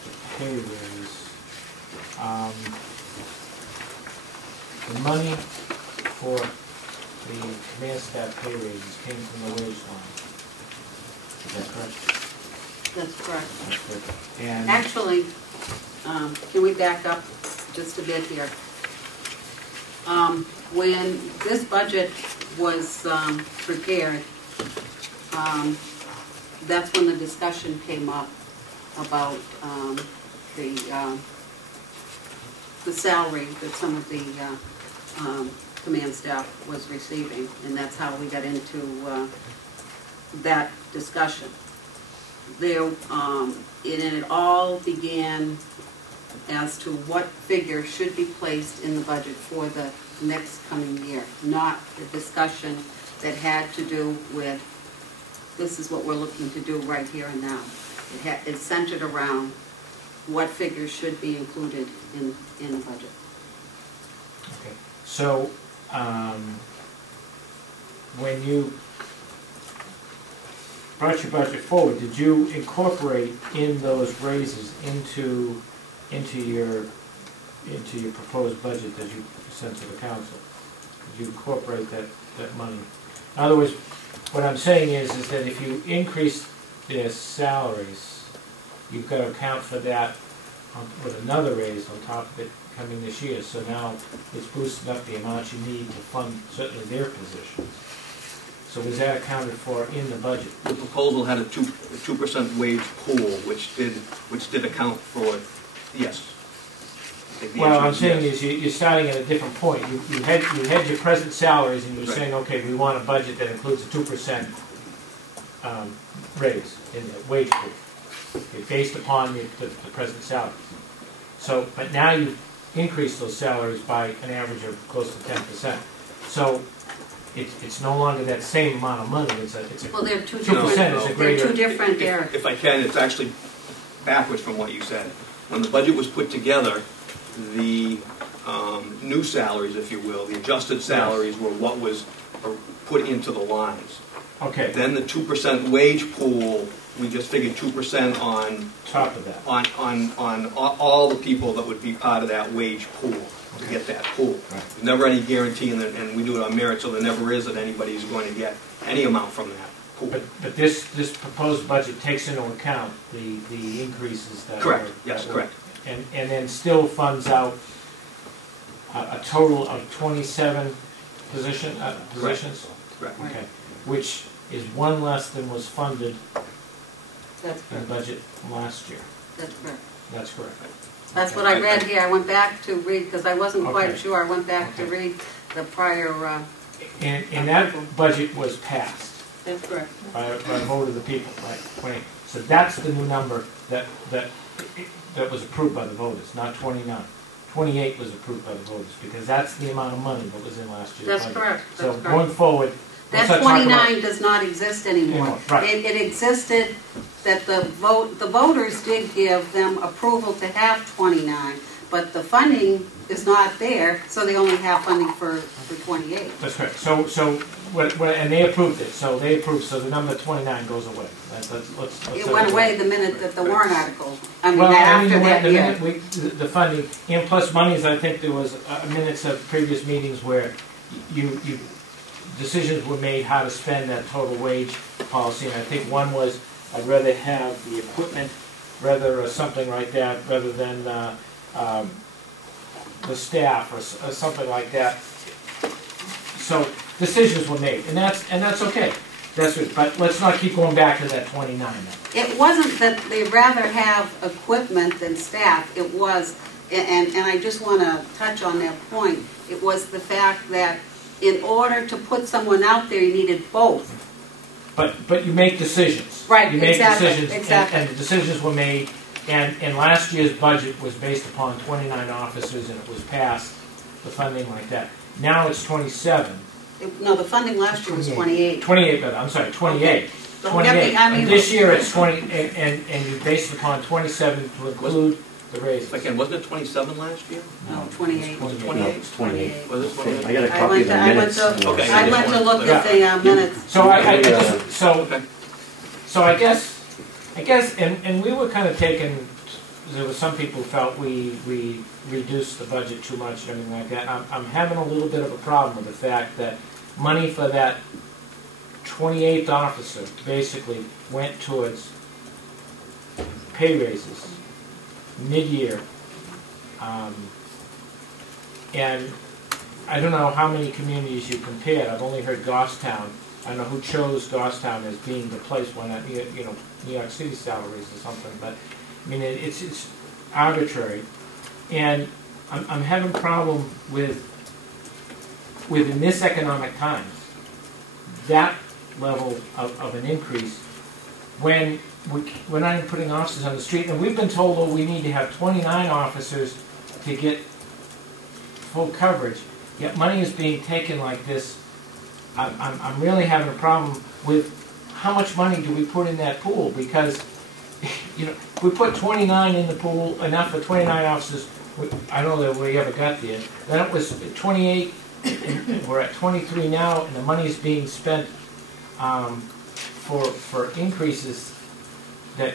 the pay raise. The money for the command staff pay raises came from the wage line. Is that correct? That's correct. That's good. And Actually, can we back up just a bit here? When this budget was prepared, that's when the discussion came up about the salary that some of the command staff was receiving, and that's how we got into that discussion. It all began as to what figure should be placed in the budget for the next coming year, not the discussion that had to do with, this is what we're looking to do right here and now. It's centered around what figures should be included in the budget. okay. So, when you brought your budget forward, did you incorporate in those raises into your proposed budget that you sent to the council? Did you incorporate that money? In other words, what I'm saying is that if you increase their salaries, you've got to account for that with another raise on top of it coming this year. So now it's boosting up the amount you need to fund certainly their positions. So was that accounted for in the budget? The proposal had a 2% wage pool, which did account for, yes. The Well, answer I'm saying yes. is you're starting at a different point. You had your present salaries, and you're Right. saying, okay, we want a budget that includes a 2% raise in the wage pool, okay, based upon the present salaries. So, but now you've increased those salaries by an average of close to 10%. So it's no longer that same amount of money. It's a Well, they're two 2% is a different, greater. they're two different areas. If I can, it's actually backwards from what you said. When the budget was put together, the new salaries, if you will, the adjusted salaries were what was put into the lines. Okay, Then the 2% wage pool, we just figured 2% on top of that. on all the people that would be part of that wage pool to get that pool. Right. There's never any guarantee, and we do it on merit, so there never is that anybody's going to get any amount from that pool. But this proposed budget takes into account the increases that Correct, were- yes, that were- correct. And then still funds out a total of 27 positions? Correct. Okay, which is one less than was funded That's in correct, the budget last year. that's correct. That's correct. That's what I read here, I went back to read, because I wasn't quite Okay. sure, I went back to Okay. read the prior, And that budget was passed that's correct. by a vote of the people, right? So that's the new number that was approved by the voters, not 29. 28 was approved by the voters, because that's the amount of money that was in last year's That's budget. correct, So that's correct. going forward, let's That not talk about... 29 does not exist anymore. Anymore, right. It existed that the voters did give them approval to have 29, but the funding is not there, so they only have funding for 28. That's correct. So and they approved it, so the number 29 goes away. Let's It went away the minute that the warrant article, Well, after the that year. minute the funding, and plus monies, I think there was minutes of previous meetings where you decisions were made how to spend that total wage policy, and I think one was, I'd rather have the equipment, rather, or something like that, rather than the staff, or something like that. So decisions were made, and that's okay. That's it. But let's not keep going back to that 29 now. It wasn't that they'd rather have equipment than staff, it was, and I just want to touch on that point, it was the fact that in order to put someone out there, you needed both. But you make decisions. Right, You make exactly, decisions, exactly. and the decisions were made, and last year's budget was based upon 29 officers, and it was passed, the funding like that. Now it's 27. No, the funding last year was 28. 28, but I'm sorry, 28. Don't 28. get me- I mean- And this year it's 20, and you base it upon 27 to include the raises. Again, wasn't it 27 last year? No, 28. Was it 28? No, it's 28. Was it 28? I got a I copy went of the to- I went minutes. to- Okay. I went to look at Yeah. the minutes. So I just, Okay. so I guess, and we were kind of taken, there were some people who felt we reduced the budget too much and everything like that. I'm having a little bit of a problem with the fact that money for that 28th officer basically went towards pay raises mid-year. And I don't know how many communities you compared. I've only heard Goffstown. I don't know who chose Goffstown as being the place when that, New York City salaries or something, but I mean, it's arbitrary. And I'm having a problem with in this economic times, that level of an increase when we're not even putting officers on the street. And we've been told, oh, we need to have 29 officers to get full coverage, yet money is being taken like this. I'm really having a problem with how much money do we put in that pool, because if we put 29 in the pool, enough for 29 officers, I don't know that we ever got there. Then it was 28, and we're at 23 now, and the money is being spent for increases that,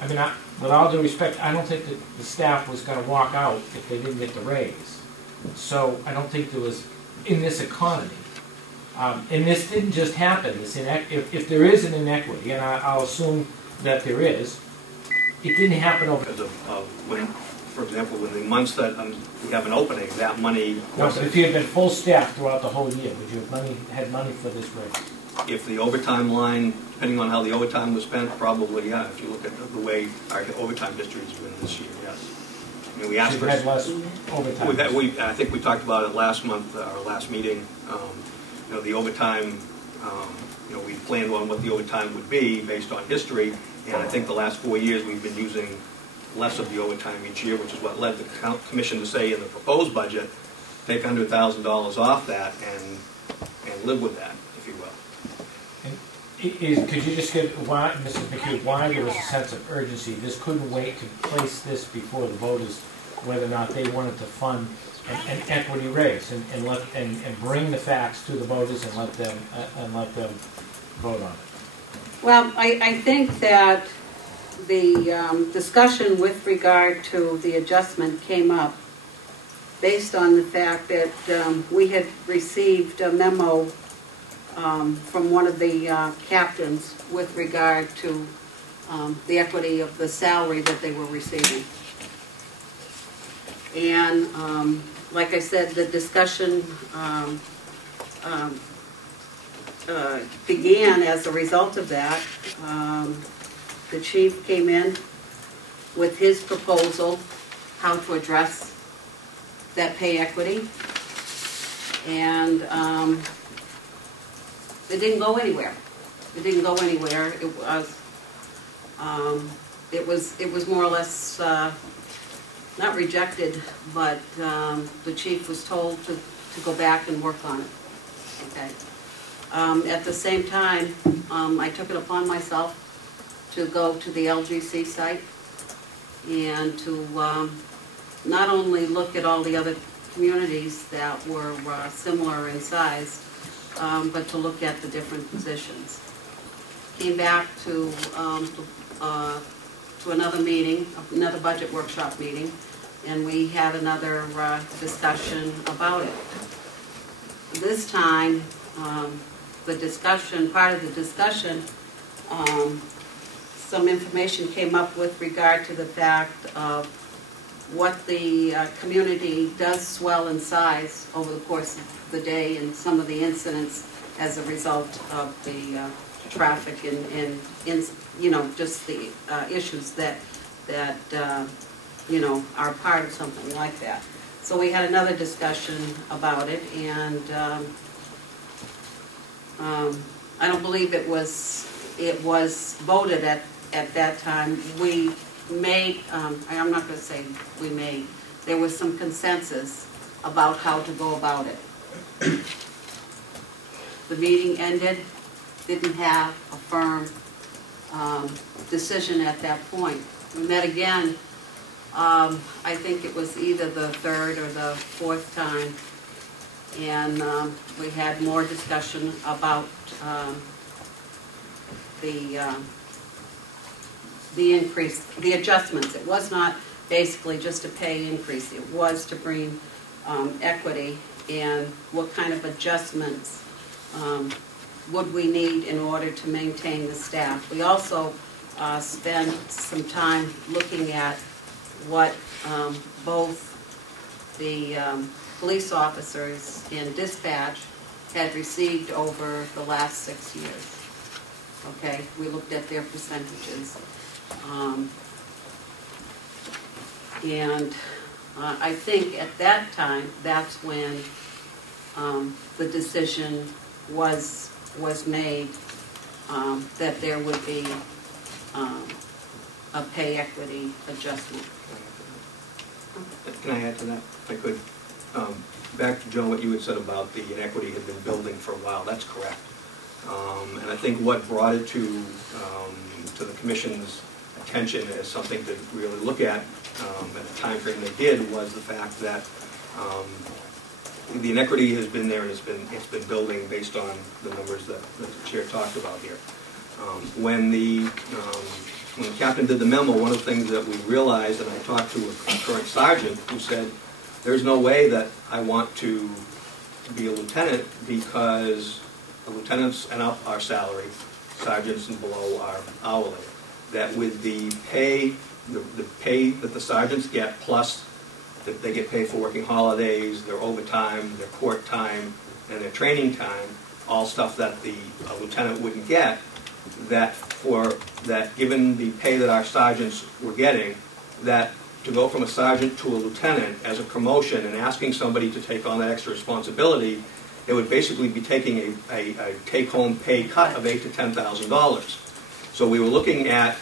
I mean, with all due respect, I don't think that the staff was going to walk out if they didn't get the raise. So I don't think there was, in this economy, and this didn't just happen. If there is an inequity, and I'll assume that there is, it didn't happen over. Because of when, for example, in the months that we have an opening, that money. No, but if you had been full staff throughout the whole year, would you have had money for this raise? If the overtime line, depending on how the overtime was spent, probably, yeah. If you look at the way our overtime district has been this year, yes. I mean, we asked So for. you had less overtime. I think we talked about it last month, our last meeting. The overtime, we planned on what the overtime would be based on history, and I think the last 4 years we've been using less of the overtime each year, which is what led the commission to say in the proposed budget, take $100,000 off that and live with that, if you will. Could you just give, why, Mrs. McHugh, why there was a sense of urgency? This couldn't wait to place this before the voters whether or not they wanted to fund an equity raise and bring the facts to the voters and let them vote on it. Well, I think that the discussion with regard to the adjustment came up based on the fact that we had received a memo from one of the captains with regard to the equity of the salary that they were receiving. And like I said, the discussion began as a result of that. The chief came in with his proposal how to address that pay equity, and it didn't go anywhere. It didn't go anywhere. It was more or less not rejected, but the chief was told to go back and work on it. Okay. At the same time, I took it upon myself to go to the LGC site and to not only look at all the other communities that were similar in size, but to look at the different positions. Came back to another meeting, another budget workshop meeting, and we had another discussion about it. This time, part of the discussion, some information came up with regard to the fact of what the community does swell in size over the course of the day and some of the incidents as a result of the traffic and just the issues that are part of something like that. So we had another discussion about it, and I don't believe it was voted at that time. We made, I'm not going to say we made, there was some consensus about how to go about it. The meeting ended, didn't have a firm decision at that point. We met again, I think it was either the third or the fourth time, and we had more discussion about the increase, the adjustments. It was not basically just a pay increase. It was to bring equity and what kind of adjustments would we need in order to maintain the staff. We also spent some time looking at what both the police officers and dispatch had received over the last 6 years. Okay, we looked at their percentages. And I think at that time, that's when the decision was made that there would be a pay equity adjustment. Can I add to that, if I could? Back to Joe, what you had said about the inequity had been building for a while. That's correct. And I think what brought it to the Commission's attention as something to really look at the time frame they did was the fact that the inequity has been there and it's been building based on the numbers that the chair talked about here. When the captain did the memo, one of the things that we realized, and I talked to a current sergeant who said, there's no way that I want to be a lieutenant because the lieutenants and up are salary, sergeants and below are hourly. That with the pay, the pay that the sergeants get, plus that they get paid for working holidays, their overtime, their court time, and their training time, all stuff that the lieutenant wouldn't get, that given the pay that our sergeants were getting, that to go from a sergeant to a lieutenant as a promotion and asking somebody to take on that extra responsibility, it would basically be taking a take-home pay cut of $8,000 to $10,000. So we were looking at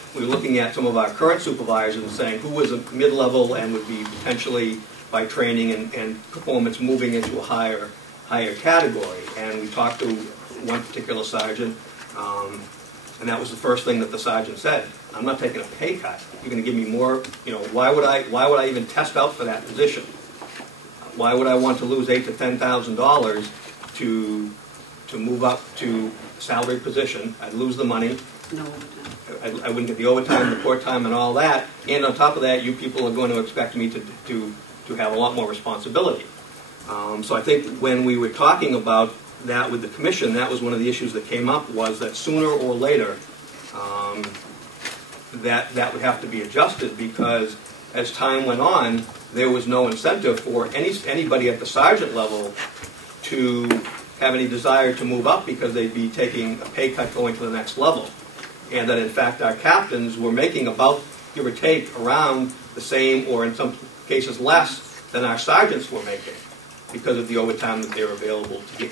some of our current supervisors and saying who was a mid-level and would be potentially by training and performance moving into a higher category. And we talked to one particular sergeant, and that was the first thing that the sergeant said. I'm not taking a pay cut. You're going to give me more, why would I even test out for that position? Why would I want to lose $8,000 to $10,000 to move up to a salary position? I'd lose the money. No overtime. I wouldn't get the overtime, the court time, and all that. And on top of that, you people are going to expect me to have a lot more responsibility. So I think when we were talking about that with the commission, that was one of the issues that came up, was that sooner or later that would have to be adjusted, because as time went on, there was no incentive for anybody at the sergeant level to have any desire to move up, because they'd be taking a pay cut going to the next level. And that in fact our captains were making about, give or take, around the same, or in some cases less, than our sergeants were making, because of the overtime that they were available to get,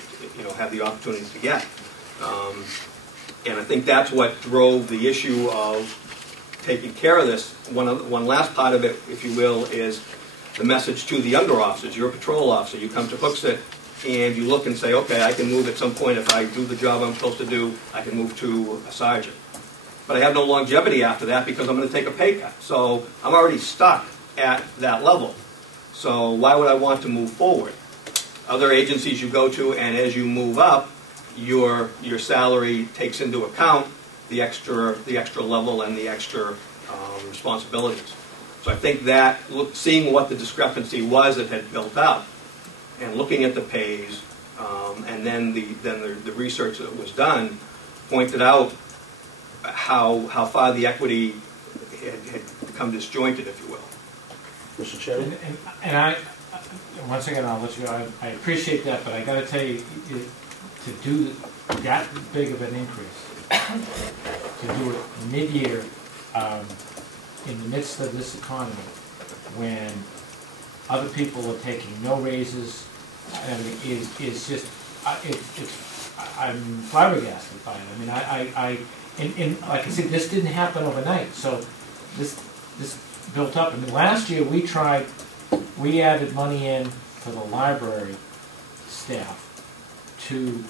have the opportunity to get. And I think that's what drove the issue of taking care of this. One last part of it, if you will, is the message to the younger officers. You're a patrol officer. You come to Hooksett and you look and say, okay, I can move at some point. If I do the job I'm supposed to do, I can move to a sergeant. But I have no longevity after that, because I'm going to take a pay cut. So I'm already stuck at that level. So why would I want to move forward? Other agencies you go to, and as you move up, your salary takes into account the extra level and the extra responsibilities. So I think that seeing what the discrepancy was that had built up, and looking at the pays, and then the research that was done, pointed out how far the equity had become disjointed, if you will. Mr. Chairman? And I, once again, I'll let you go. I appreciate that, but I got to tell you, to do that big of an increase, to do it mid-year, in the midst of this economy, when other people are taking no raises, I mean, is just, I'm flabbergasted by it. I mean, like I said, this didn't happen overnight, so this built up. I mean, last year we added money in for the library staff to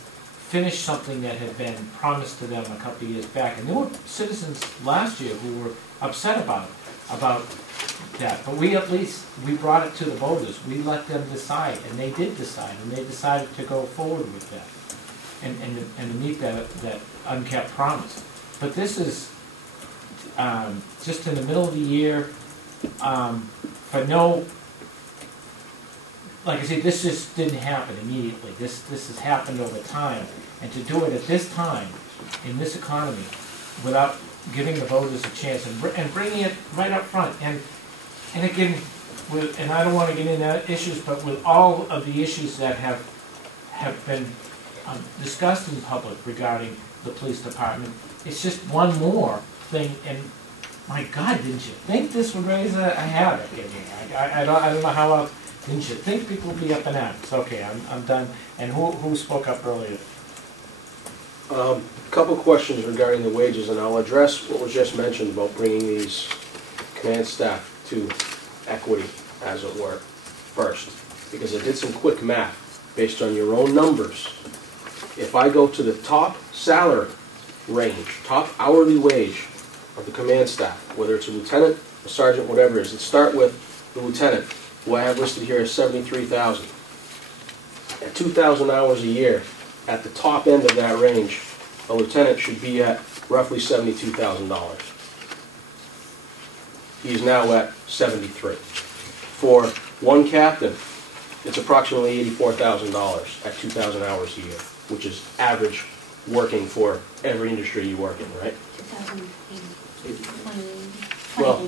finish something that had been promised to them a couple of years back. And there were citizens last year who were upset about that. But we brought it to the voters. We let them decide, and they did decide, and they decided to go forward with that and to meet that unkept promise. But this is just in the middle of the year, for no, like I said, this just didn't happen immediately. This has happened over time. And to do it at this time, in this economy, without giving the voters a chance and bringing it right up front. And again, and I don't want to get into issues, but with all of the issues that have been discussed in public regarding the police department, it's just one more thing. And my God, didn't you think this would raise a havoc? I don't know how else. Didn't you think people would be up and at it? Okay, I'm done. And who spoke up earlier? A couple questions regarding the wages, and I'll address what was just mentioned about bringing these command staff to equity, as it were, first. Because I did some quick math based on your own numbers. If I go to the top salary range, top hourly wage of the command staff, whether it's a lieutenant, a sergeant, whatever it is, let's start with the lieutenant, who I have listed here as $73,000. At 2,000 hours a year, at the top end of that range, a lieutenant should be at roughly $72,000. He is now at $73,000. For one captain, it's approximately $84,000 at 2,000 hours a year, which is average working for every industry you work in, right? 2020. Well,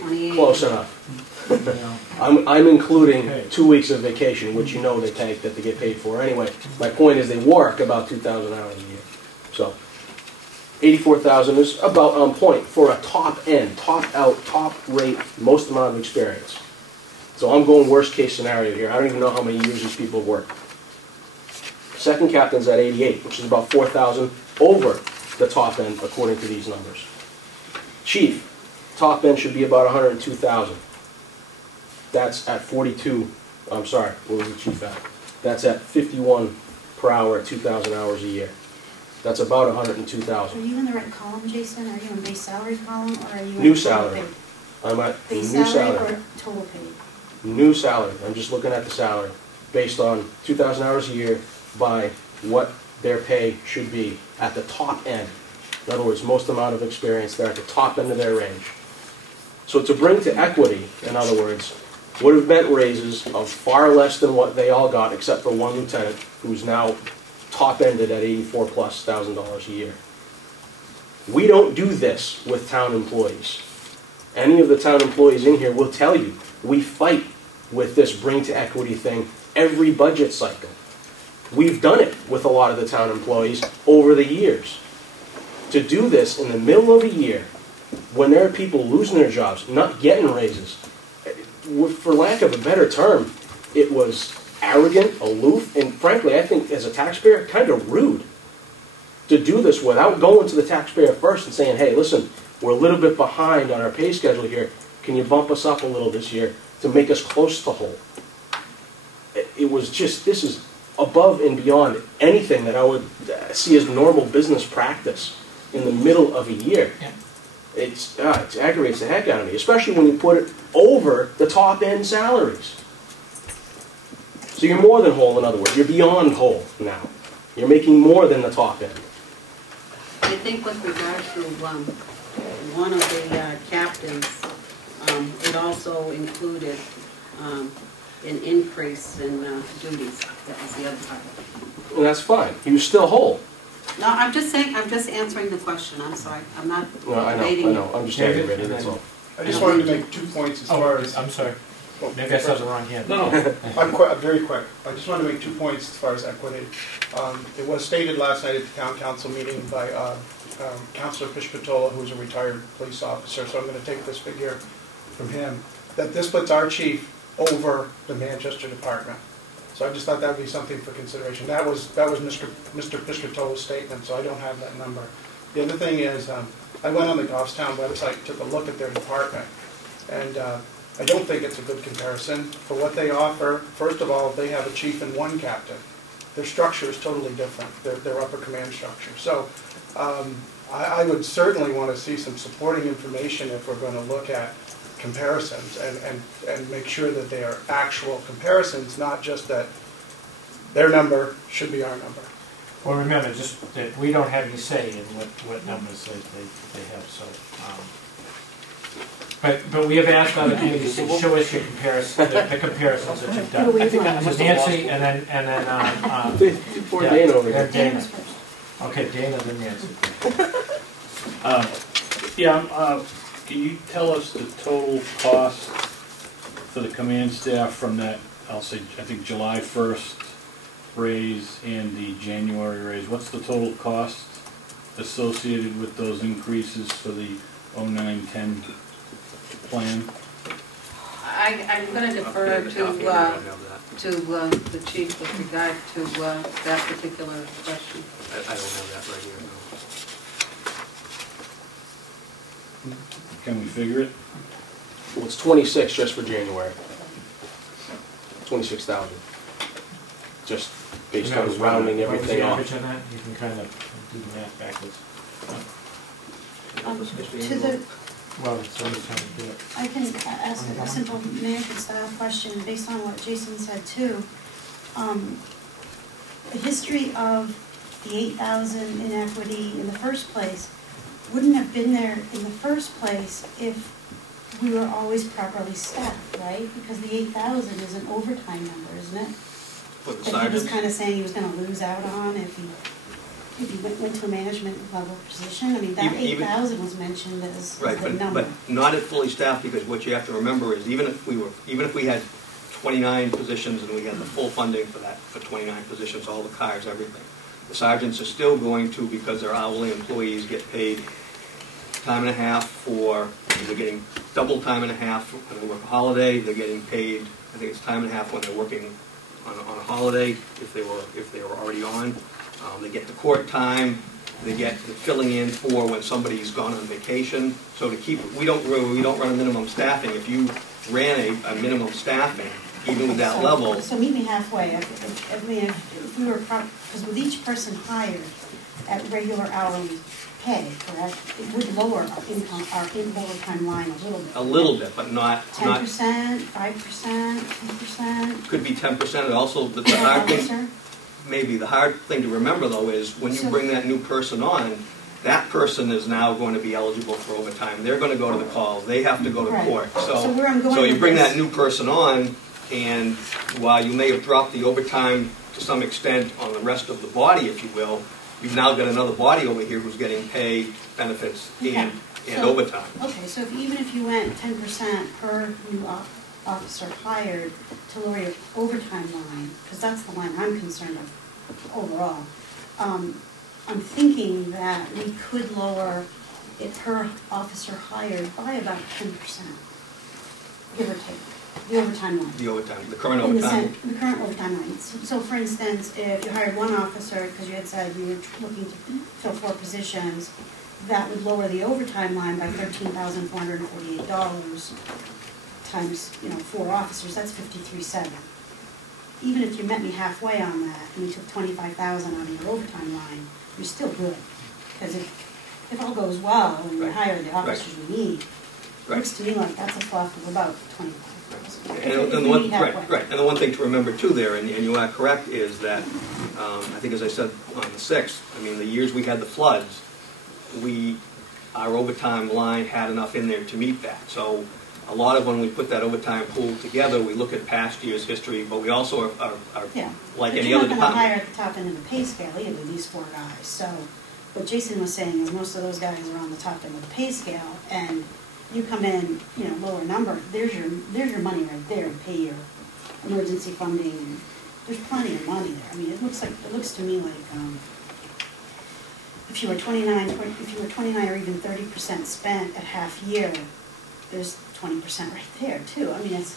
28. close enough. I'm including 2 weeks of vacation, which you know they take, that they get paid for anyway. My point is they work about 2,000 hours a year. So 84,000 is about on point for a top end, top out, top rate, most amount of experience. So I'm going worst case scenario here. I don't even know how many years these people work. Second captain's at 88, which is about 4,000 over the top end according to these numbers. Chief, top end should be about 102,000. That's at 42, I'm sorry, what was the chief at? That's at 51 per hour at 2,000 hours a year. That's about Are $102,000. you in the right column, Jason? Are you in base salary column, or are you in New total salary. paid? I'm at Base new salary salary. or total paid? New salary. I'm just looking at the salary based on 2,000 hours a year by what their pay should be at the top end. In other words, most amount of experience, they're at the top end of their range. So to bring to equity, in other words, would have meant raises of far less than what they all got, except for one lieutenant, who's now top-ended at $84,000+ a year. We don't do this with town employees. Any of the town employees in here will tell you, we fight with this bring to equity thing every budget cycle. We've done it with a lot of the town employees over the years. To do this in the middle of a year, when there are people losing their jobs, not getting raises, for lack of a better term, it was arrogant, aloof, and frankly, I think as a taxpayer, kind of rude to do this without going to the taxpayer first and saying, hey, listen, we're a little bit behind on our pay schedule here. Can you bump us up a little this year to make us close to whole? It was just, this is above and beyond anything that I would see as normal business practice in the middle of a year. Yeah. It aggravates the heck out of me, especially when you put it over the top end salaries. So you're more than whole, in other words. You're beyond whole now. You're making more than the top end. I think with regard to one of the captains, it also included an increase in duties. That was the other part. Well, that's fine. He was still whole. No, I'm just saying, I'm just answering the question. I'm sorry. I'm not No, I debating. know. I'm just aggravated, that's all. I just wanted to make 2 points as far as. I'm sorry. Maybe I saw the wrong hand. No, I'm very quick. I just want to make 2 points as far as equity. It was stated last night at the town council meeting by Councilor Pishpatola, who's a retired police officer, so I'm going to take this figure from him, that this puts our chief over the Manchester department. So I just thought that would be something for consideration. That was Mr. Pishpatola's statement, so I don't have that number. The other thing is, I went on the Goffstown website, took a look at their department, and I don't think it's a good comparison for what they offer. First of all, they have a chief and one captain. Their structure is totally different, their upper command structure. So I would certainly want to see some supporting information if we're going to look at comparisons and make sure that they are actual comparisons, not just that their number should be our number. Well, remember, just that we don't have any say in what numbers they have, so. But we have asked other committees to show us your comparison, the comparisons that you've done. I think I So Nancy and then Poor Dana over here. then Dana. Okay, Dana, then Nancy. Can you tell us the total cost for the command staff from that, I'll say, I think July 1st raise and the January raise? What's the total cost associated with those increases for the 09-10 plan? I'm going to defer to the chief with regard to that particular question. I don't have that right here, no. Can we figure it? Well, it's 26 just for January. 26,000. Just based on rounding everything What off. was the average on that? You can kind of do the math backwards. To the, Well, it's only time to do it. I can ask a simple management style question based on what Jason said too. The history of the 8,000 inequity in the first place wouldn't have been there in the first place if we were always properly staffed, right? Because the 8,000 is an overtime number, isn't it? For the That he was sergeants? kind of saying he was going to lose out on if he went to a management level position. I mean, that Even- 8,000 was mentioned as Right, the number. but not at fully staffed, because what you have to remember is even if we had 29 positions and we had the full funding for that, for 29 positions, all the cars, everything, the sergeants are still going to, because they're hourly employees, get paid time and a half for, they're getting double time and a half when they work a holiday, they're getting paid, I think it's time and a half when they're working on a holiday, if they were already on. They get the court time, they get the filling in for when somebody's gone on vacation. So to keep, we don't run a minimum staffing. If you ran a minimum staffing, even with that level. So meet me halfway. If we were, because with each person hired, at regular hourly pay, correct? It would lower our income, our overtime line a little bit. A little bit, but not 10%, 5%, 2%? could be 10%. And also, the hard thing, maybe the hard thing to remember though is when you bring that new person on, that person is now going to be eligible for overtime. They're going to go to the calls. They have to go to court. So where I'm going so you with bring this- that new person on, and while you may have dropped the overtime to some extent on the rest of the body, if you will, you've now got another body over here who's getting pay, benefits, and overtime. Okay, so even if you went 10% per new officer hired to lower your overtime line, because that's the line I'm concerned of overall, I'm thinking that we could lower it per officer hired by about 10%, give or take, the overtime line. The overtime, the current In overtime. the current overtime line. So for instance, if you hired one officer, because you had said you were looking to fill 4 positions, that would lower the overtime line by $13,448 times, 4 officers, that's $53,700. Even if you met me halfway on that, and you took $25,000 out of your overtime line, you're still good. Because if all goes well, and you hire the officers you need, it looks to me like that's a fluff of about $25,000. And the one thing to remember too there, and you are correct, is that I think as I said on the 6th, I mean the years we had the floods, our overtime line had enough in there to meet that. So a lot of when we put that overtime pool together, we look at past year's history, but we also are like any other department. But you're not going to hire at the top end of the pay scale either, these 4 guys. So what Jason was saying is most of those guys are on the top end of the pay scale, and you come in, lower number, there's your money right there to pay your emergency funding. And there's plenty of money there. I mean, it looks to me like if you were 29 or even 30% spent at half year, there's 20% right there too. I mean, it's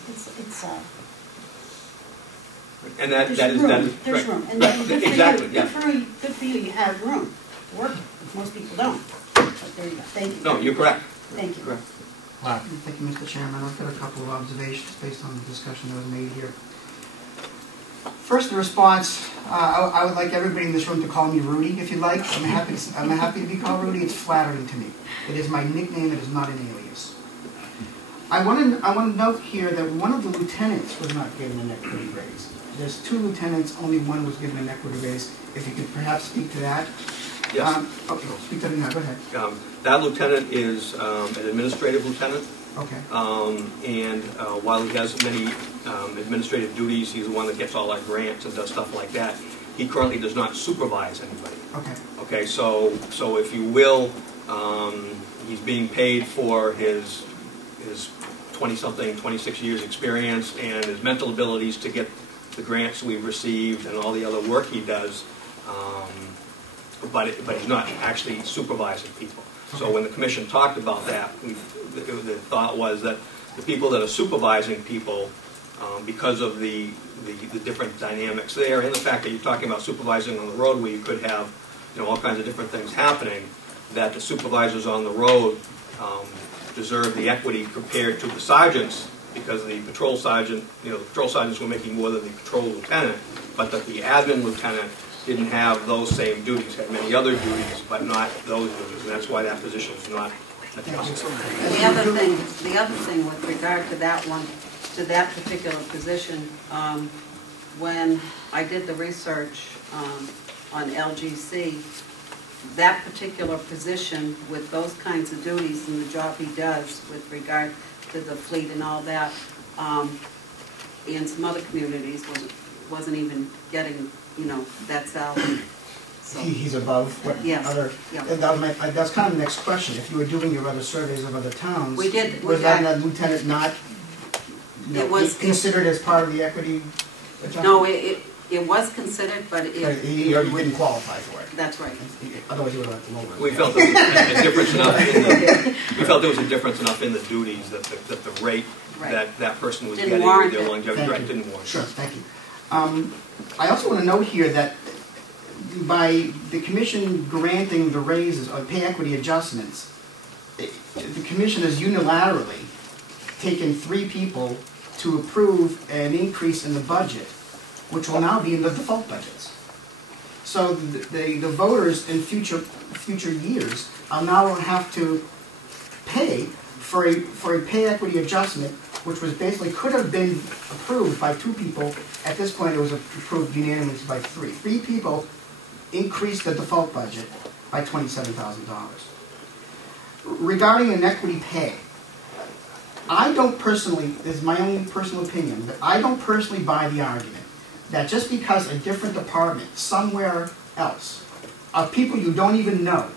and that there's is room. that There's right. room. And Right. Exactly. Good for you. You have room to work. Most people don't. But there you go. Thank you. No, you're correct. Thank you. Correct. Thank you, Mr. Chairman. I've got a couple of observations based on the discussion that was made here. First, the response, I would like everybody in this room to call me Rudy, if you like. I'm happy to be called Rudy. It's flattering to me. It is my nickname. It is not an alias. I want to note here that one of the lieutenants was not given an equity raise. There's 2 lieutenants. Only one was given an equity raise. If you could perhaps speak to that. Yes. Okay, speak to that now. Go ahead. That lieutenant is an administrative lieutenant. Okay. And while he has many administrative duties, he's the one that gets all our grants and does stuff like that. He currently does not supervise anybody. Okay. Okay, so if you will, he's being paid for his 20-something, 26 years experience and his mental abilities to get the grants we've received and all the other work he does, but he's not actually supervising people. So when the commission talked about that, the thought was that the people that are supervising people, because of the different dynamics there, and the fact that you're talking about supervising on the road where you could have all kinds of different things happening, that the supervisors on the road deserve the equity compared to the sergeants, because the patrol sergeant, the patrol sergeants were making more than the patrol lieutenant, but that the admin lieutenant didn't have those same duties, had many other duties, but not those duties, and that's why that position was not adjusted. The other thing with regard to that one, to that particular position, when I did the research on LGC, that particular position with those kinds of duties and the job he does with regard to the fleet and all that, in some other communities wasn't even getting, that salary. So, He's above what yes, other... yeah. And that's kind of the next question. If you were doing your other surveys of other towns... We did. Was that lieutenant not considered as part of the equity adjustment? No, it was considered, but it... He wouldn't qualify for it. That's right. Otherwise, you would have to lower it. We felt there was a difference enough in the duties that the rate that person was getting with their longevity didn't warrant. Sure, thank you. I also want to note here that by the commission granting the raises or pay equity adjustments, the commission has unilaterally taken 3 people to approve an increase in the budget, which will now be in the default budgets. So the voters in future years are now going to have to pay for a pay equity adjustment, which was basically could have been approved by 2 people. At this point, it was approved unanimously by 3. 3 people increased the default budget by $27,000. Regarding inequity pay, I don't personally, this is my own personal opinion, but I don't personally buy the argument that just because a different department somewhere else, of people you don't even know,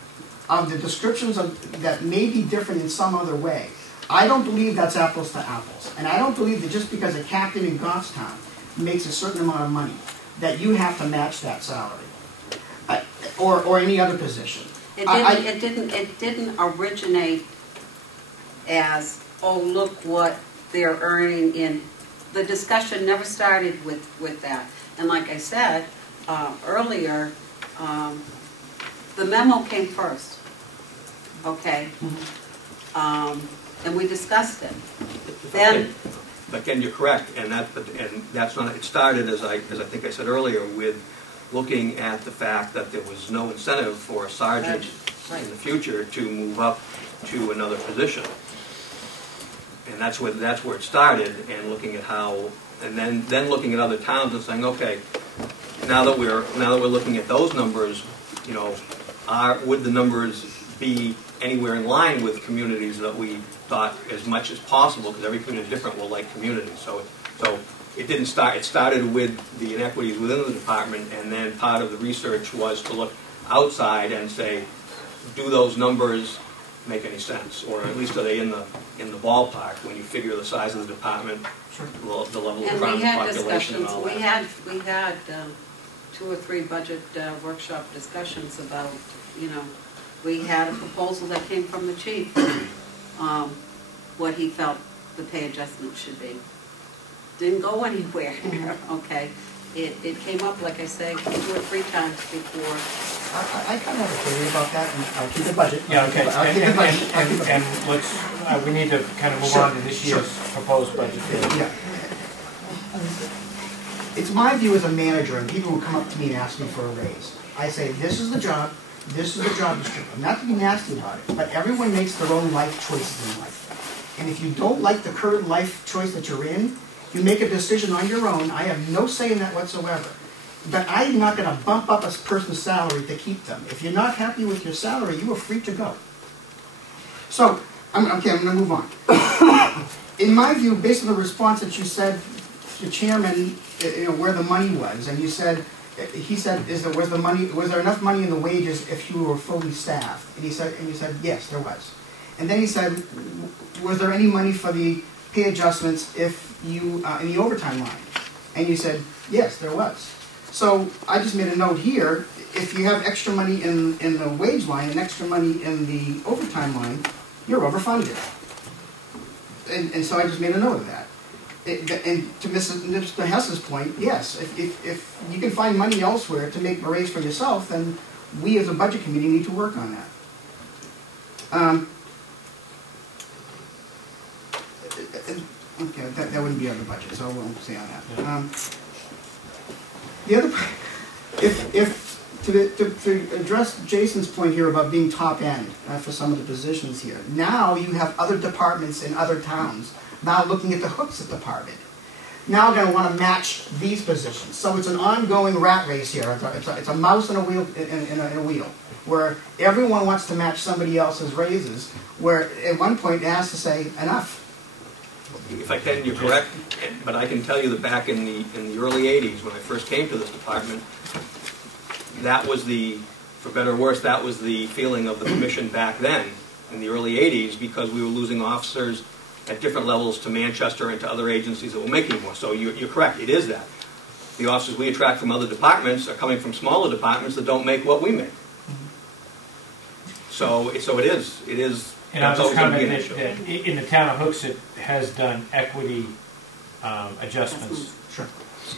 of the descriptions that may be different in some other way, I don't believe that's apples to apples. And I don't believe that just because a captain in Goffstown makes a certain amount of money, that you have to match that salary, or any other position. It didn't originate as, oh, look what they're earning in. The discussion never started with that. And like I said earlier, the memo came first, okay? And we discussed it. Then, but again, you're correct, and that's not. It started, as I think I said earlier, with looking at the fact that there was no incentive for a sergeant in the future to move up to another position, and that's where it started. And looking at how, and then looking at other towns and saying, okay, now that we're looking at those numbers, you know, would the numbers be anywhere in line with communities that we thought as much as possible, because every community is different, will like communities. So it didn't start. It started with the inequities within the department, and then part of the research was to look outside and say, do those numbers make any sense, or at least are they in the ballpark when you figure the size of the department, the level of crime population, and all that. We had 2 or 3 budget workshop discussions about, you know, we had a proposal that came from the chief, what he felt the pay adjustment should be. Didn't go anywhere, okay? It came up, like I say, 2 or 3 times before. I kind of have a theory about that, and I'll keep the budget. Yeah, okay, I'll keep the budget. and let's, we need to kind of move on to this year's proposed budget. Yeah. It's my view as a manager, and people who come up to me and ask me for a raise. I say, this is the job description. Not to be nasty about it, but everyone makes their own life choices in life. And if you don't like the current life choice that you're in, you make a decision on your own. I have no say in that whatsoever. But I'm not going to bump up a person's salary to keep them. If you're not happy with your salary, you are free to go. So, I'm going to move on. In my view, based on the response that you said, the chairman, you know, where the money was, and you said, he said, was there enough money in the wages if you were fully staffed? And you said, yes, there was. And then he said, was there any money for the pay adjustments if you in the overtime line? And you said, yes, there was. So I just made a note here. If you have extra money in the wage line and extra money in the overtime line, you're overfunded. And so I just made a note of that. And to Mr. Hess's point, yes, if you can find money elsewhere to make a raise for yourself, then we as a budget committee need to work on that. Okay, that wouldn't be on the budget, so I won't say on that. The other, to address Jason's point here about being top end for some of the positions here, now you have other departments in other towns now looking at the Hooksett department. Now going to want to match these positions. So it's an ongoing rat race here. It's a mouse in a wheel, in a wheel, where everyone wants to match somebody else's raises, where at one point it has to say, enough. If I can, you're correct, but I can tell you that back in the early 80s, when I first came to this department, that was for better or worse, that was the feeling of the commission back then, in the early 80s, because we were losing officers at different levels to Manchester and to other agencies that were making more. So you're correct, it is that. The officers we attract from other departments are coming from smaller departments that don't make what we make. So it is. And I'll just comment that in the town of Hooksett has done equity adjustments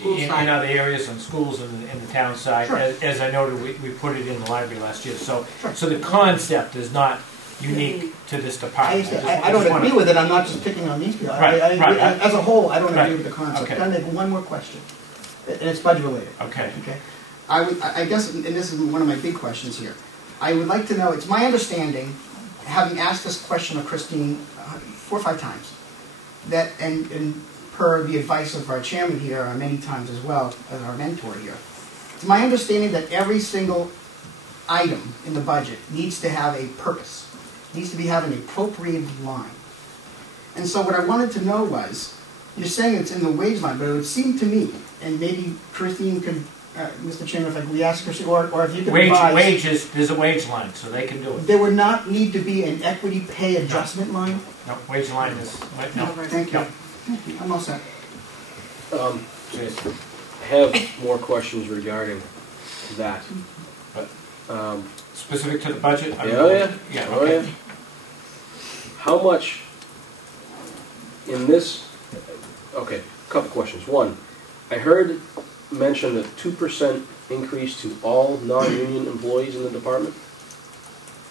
in other areas and schools in the town side. Sure. As I noted, we put it in the library last year. So the concept is not unique to this department. I don't agree with it. I'm not just picking on these people. Right, as a whole, I don't agree with the concept. Okay. Can I make one more question? And it's budget related. Okay. I guess, and this is one of my big questions here. I would like to know, it's my understanding, having asked this question of Christine 4 or 5 times, that, and per the advice of our chairman here many times as well, as our mentor here, it's my understanding that every single item in the budget needs to have a purpose, needs to have an appropriated line. And so what I wanted to know was, you're saying it's in the wage line, but it would seem to me, and maybe Christine could, Mr. Chairman, if we ask Christine, or if you could advise. Wages, there's a wage line, so they can do it. There would not need to be an equity pay adjustment line? No, wage line is, no. Thank you. I'm all set. I have more questions regarding that. Specific to the budget? I mean, Yeah, okay. How much in this, okay, a couple questions. One, I heard mention a 2% increase to all non-union employees in the department.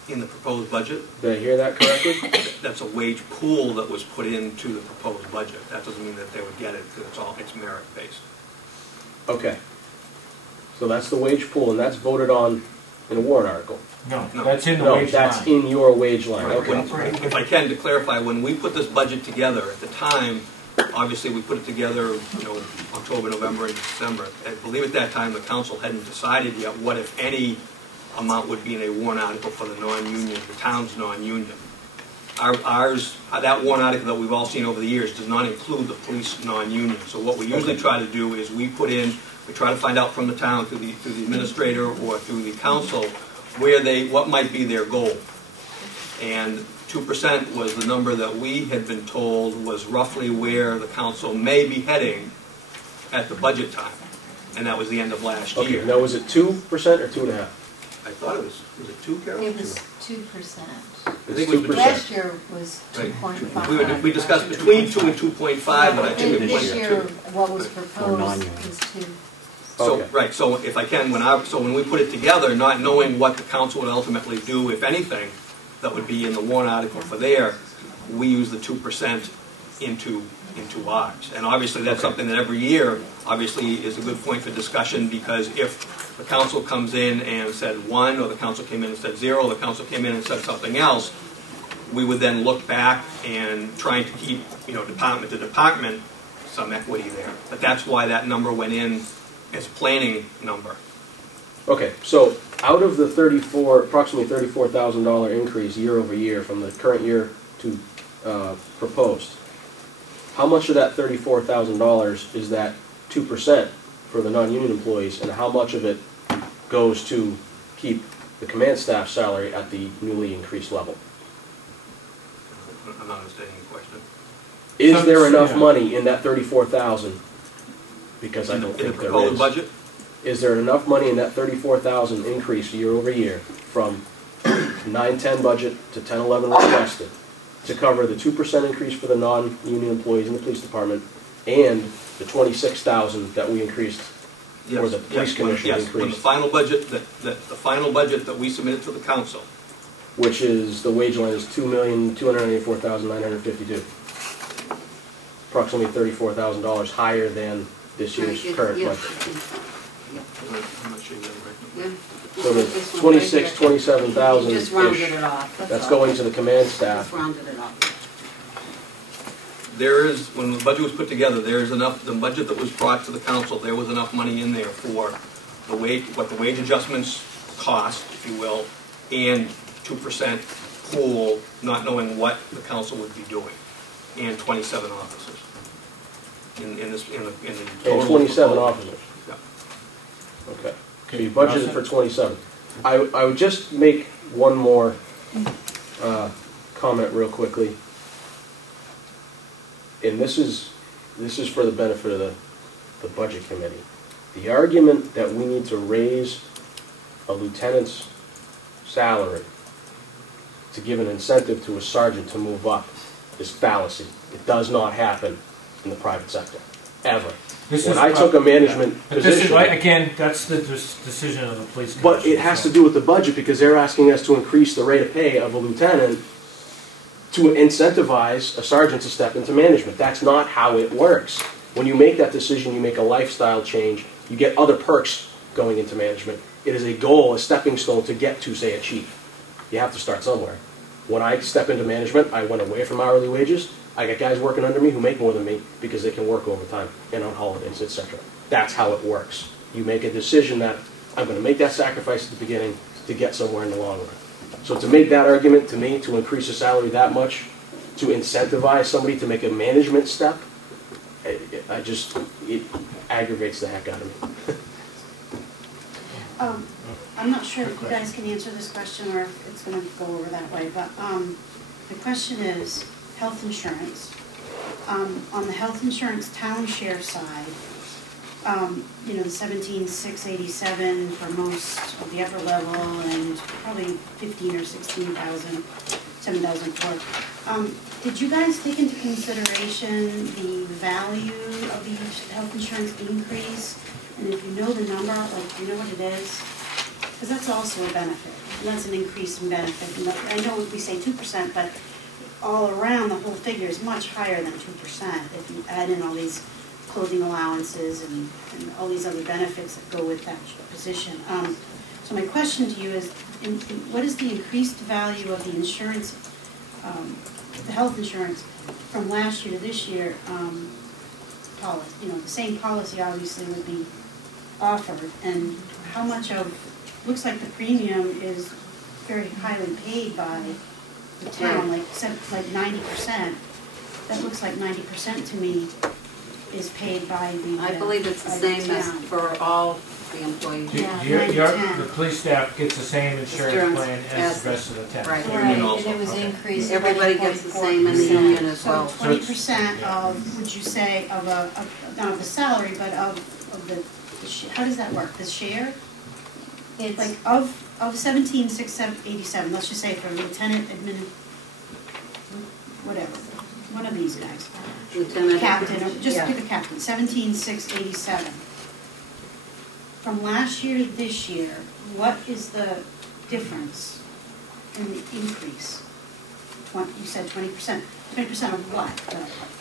In the proposed budget, Did I hear that correctly? that's a wage pool that was put into the proposed budget. That doesn't mean that they would get it, because it's merit-based. Okay. So that's the wage pool, and that's voted on in a warrant article. No, No. that's in the No, wage that's line. in your wage line. Right, Okay. If I can, to clarify, when we put this budget together, at the time, obviously, we put it together, October, November, and December. I believe at that time, the council hadn't decided yet what, if any, amount would be in a warrant article for the non-union, the town's non-union. Ours, that warrant article that we've all seen over the years does not include the police non-union. So what we usually try to do is we try to find out from the town through the administrator or through the council what might be their goal. And 2% was the number that we had been told was roughly where the council may be heading at the budget time. And that was the end of last year. Okay, now was it 2% or 2.5%? I thought it was it 2, Carol? It was 2%. It's I think it was 2%. Last year was Right. 2.5. We discussed between 2 and 2.5, but I think it This was year, 2. what was proposed non-union. is 2. So, Okay. right, so if I can, when we put it together, not knowing what the council would ultimately do, if anything, that would be in the warrant article for there, we use the 2% into ours. And obviously, that's something that every year, obviously, is a good point for discussion, because if the council comes in and said 1, or the council came in and said 0, or the council came in and said something else, we would then look back and trying to keep, department to department, some equity there. But that's why that number went in as planning number. Okay, so out of the approximately $34,000 increase year over year from the current year to proposed, how much of that $34,000 is that 2% for the non-union employees, and how much of it goes to keep the command staff salary at the newly increased level? I'm not understanding the question. Is there enough yeah. money in that $34,000? Because I don't In the think there proposed is. budget? Is there enough money in that $34,000 increase year over year from 9-10 budget to 10-11 requested to cover the 2% increase for the non-union employees in the police department and the $26,000 that we increased, or the police commission Yes, when the increased, final budget, the final budget that we submitted to the council, which is the wage line is $2,294,952, approximately $34,000 higher than this year's current budget. I'm not sure you have it right. Yeah. So the This one right 26, here. 27,000 You just rounded ish, it off. that's all. going to the command Just staff. rounded it off. There is, when the budget was put together, there is enough, the budget that was brought to the council, there was enough money in there for the what the wage adjustments cost, if you will, and 2% pool, not knowing what the council would be doing, and 27 officers in the total. And 27 officers. Yeah. Okay. So you budgeted for 27. I would just make one more comment real quickly. And this is for the benefit of the budget committee. The argument that we need to raise a lieutenant's salary to give an incentive to a sergeant to move up is fallacy. It does not happen in the private sector, ever. When I took a management But this is, position... again, that's the decision of the police commission. But it has to do with the budget, because they're asking us to increase the rate of pay of a lieutenant to incentivize a sergeant to step into management. That's not how it works. When you make that decision, you make a lifestyle change. You get other perks going into management. It is a goal, a stepping stone to get to, say, a chief. You have to start somewhere. When I step into management, I went away from hourly wages. I got guys working under me who make more than me because they can work overtime and on holidays, etc. That's how it works. You make a decision that I'm going to make that sacrifice at the beginning to get somewhere in the long run. So to make that argument to me, to increase the salary that much, to incentivize somebody to make a management step, it aggravates the heck out of me. I'm not sure if you guys can answer this question or if it's going to go over that way, but the question is health insurance. On the health insurance town share side, you know, the 17,687 for most of the upper level and probably 15 or 16,000, 7,004. Did you guys take into consideration the value of the health insurance increase? And if you know the number, like, do you know what it is? Because that's also a benefit. And that's an increase in benefit. And I know we say 2%, but all around the whole figure is much higher than 2% if you add in all these clothing allowances and all these other benefits that go with that position. So my question to you is, what is the increased value of the insurance, the health insurance, from last year to this year? Policy, you know, the same policy obviously would be offered, and how much of, looks like the premium is very highly paid by the town, like 90%. That looks like 90% to me is paid by the I believe it's the same as for all the employees. The police staff gets the same insurance plan as the rest of the town. Right. Right, and it was increased. Everybody gets the same in the union as well. So 20% of, would you say, of not of the salary, but of the how does that work? The share? It's like of 17,687, let's just say for lieutenant, whatever, one of these guys. Lieutenant. Captain, or just pick a captain, 17,687. From last year to this year, what is the difference in the increase? You said 20%. 20% of what?